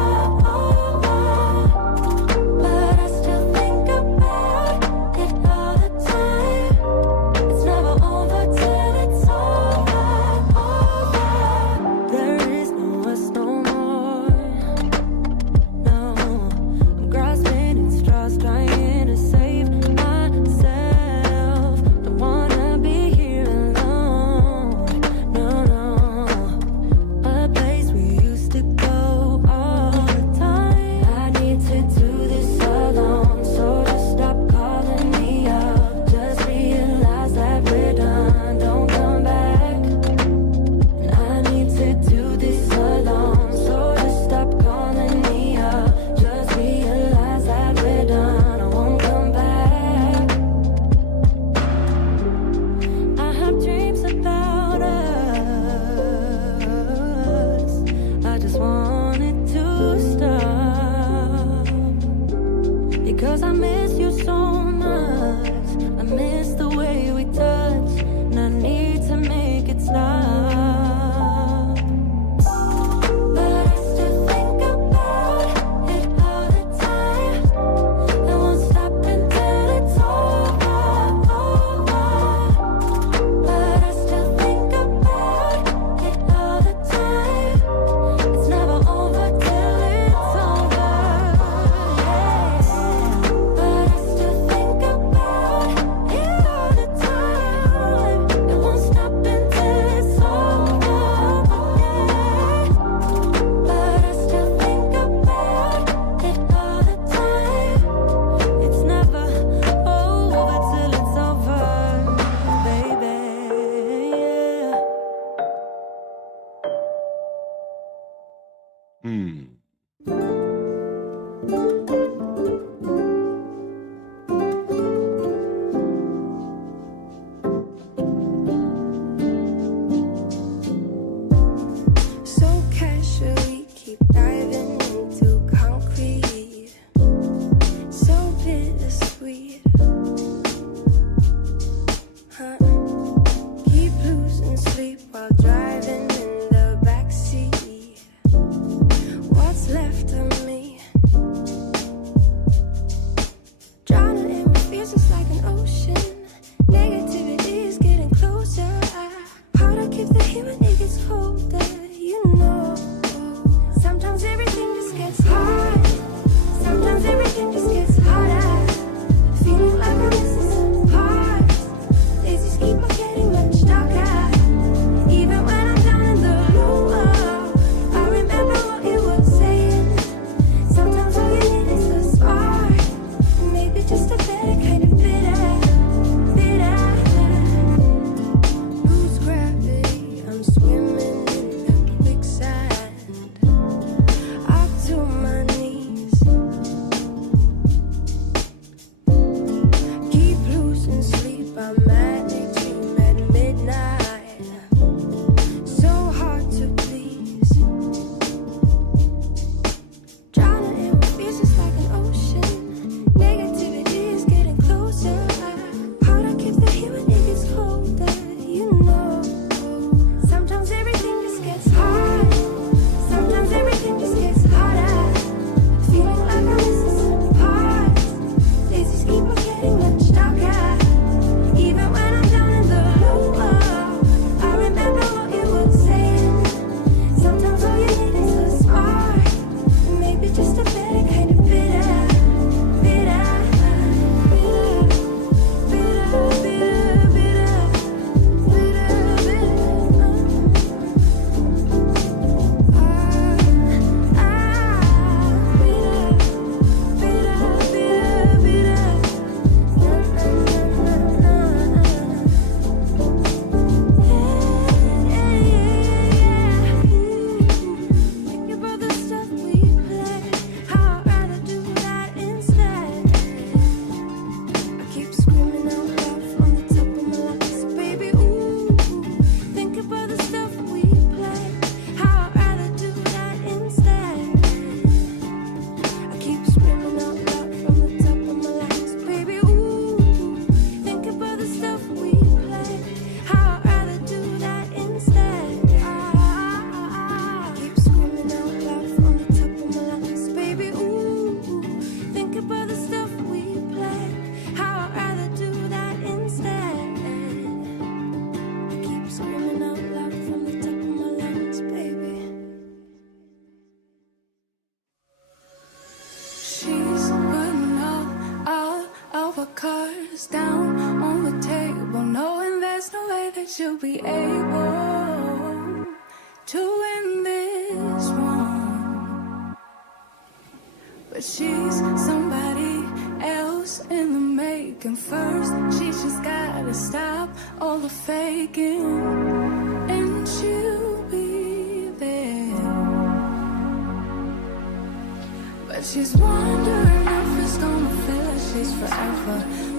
But I still think about it all the time. It's never over till it's over. There is no us no more. No, I'm grasping at straws, trying to save myself. Don't want Keep losing sleep while driving in the backseat. What's left of me? Drowning in my fears just like an ocean. Negativity is getting closer. How to keep the heat when it gets colder, you know. Sometimes everything just gets hard. Sometimes everything just gets harder. Feeling like I'm missing some parts. Days just keep on getting much darker. Even when I'm down in the lower, I remember what you were saying. Sometimes all you need is a spark. Maybe just a better kind of bitter. Lose gravity, I'm swimming in the quicksand. Up to my knees. Keep losing sleep, I'm manic dream at midnight. So hard to please. Drowning in my fears just like an ocean. Negativity is getting closer. How to keep the heat when it gets colder, you know. Sometimes everything just gets hard. Sometimes everything just gets harder. Feeling like I'm missing some parts. Days just keep on getting much darker. Even when I'm down in the lower, I remember what you were saying. Sometimes all you need is a spark. Maybe just a better kind of bitter. Think about the stuff we play. How I'd rather do that instead. I keep screaming out loud from the top of my lungs, baby, ooh. Think about the stuff we play. How I'd rather do that instead. I keep screaming out loud from the top of my lungs, baby, ooh. Think about the stuff we play. How I'd rather do that instead. I keep screaming out loud from the top of my lungs, baby, ooh. Think about the stuff we play. How I'd rather do that instead. I keep screaming out loud from the top of my lungs, baby. She's putting all of her cards down on the table, knowing there's no way that she'll be able to win this one. But she's somebody else in the making. First, she's just gotta stop all the faking, and she'll be there. But she's wondering if it's gonna feel like she's forever.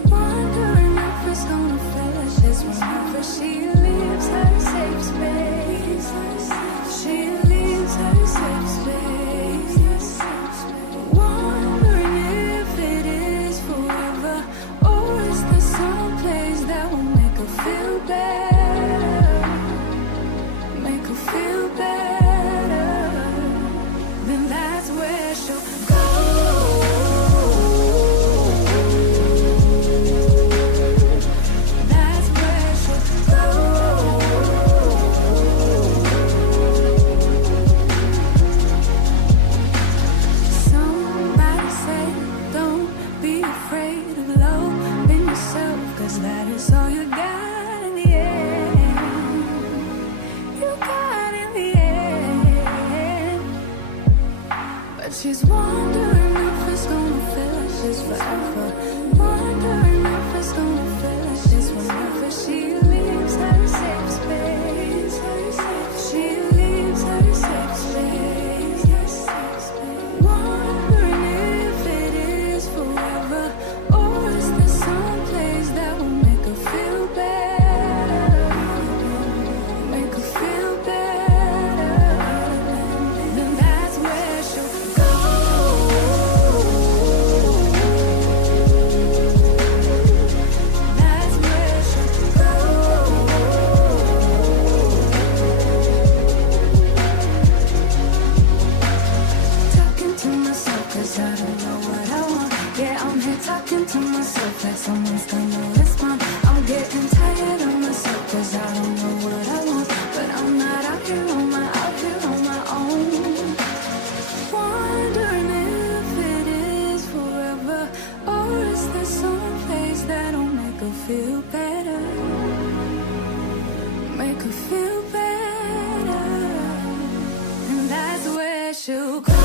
Wondering if it's gonna feel like she's whenever she leaves her safe space. She leaves her safe space. Wondering if it is forever, or is there some place that will make her feel better? Make her feel better. Then that's where she'll go. That's where she'll go. Somebody say, don't be afraid of loving yourself, 'cause that is all you got in the end. You got in the end. But she's wondering if it's gonna feel like she's forever. Wondering if it's gonna feel like she's whenever she leaves her safe space. She leaves her safe space. Wondering if it is forever, or is there some place that will make her feel better? Make her feel better. Then that's where she'll go. someone's gonna respond. I'm getting tired of myself, cause I don't know what I want. But I'm not out here on my own. Wondering if it is forever, or is there some place that'll make her feel better? Make her feel better. And that's where she'll go.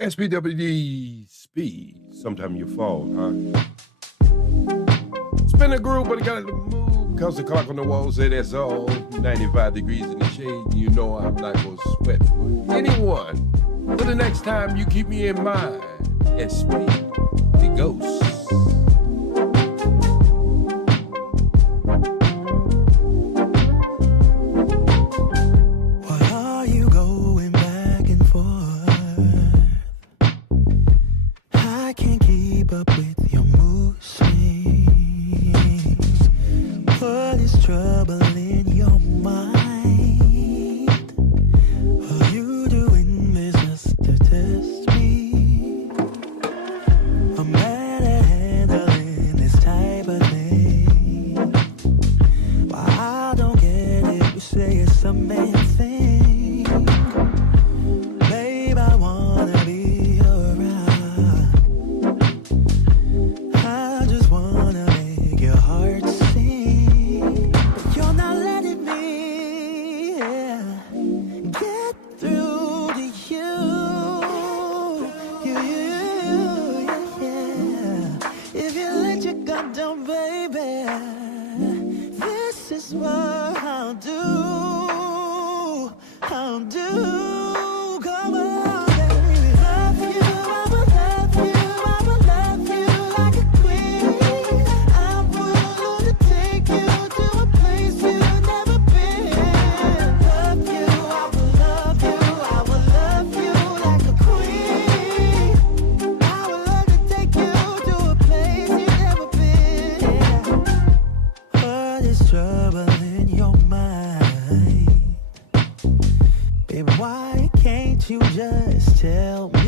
SPWD speed. Sometime you fall, huh? Spin a groove, but it got to move. Cause the clock on the wall say that's all. 95 degrees in the shade. You know I'm not gonna sweat for anyone. Till the next time you keep me in mind. SP, the ghost. I'm mad at Baby, why can't you just tell me?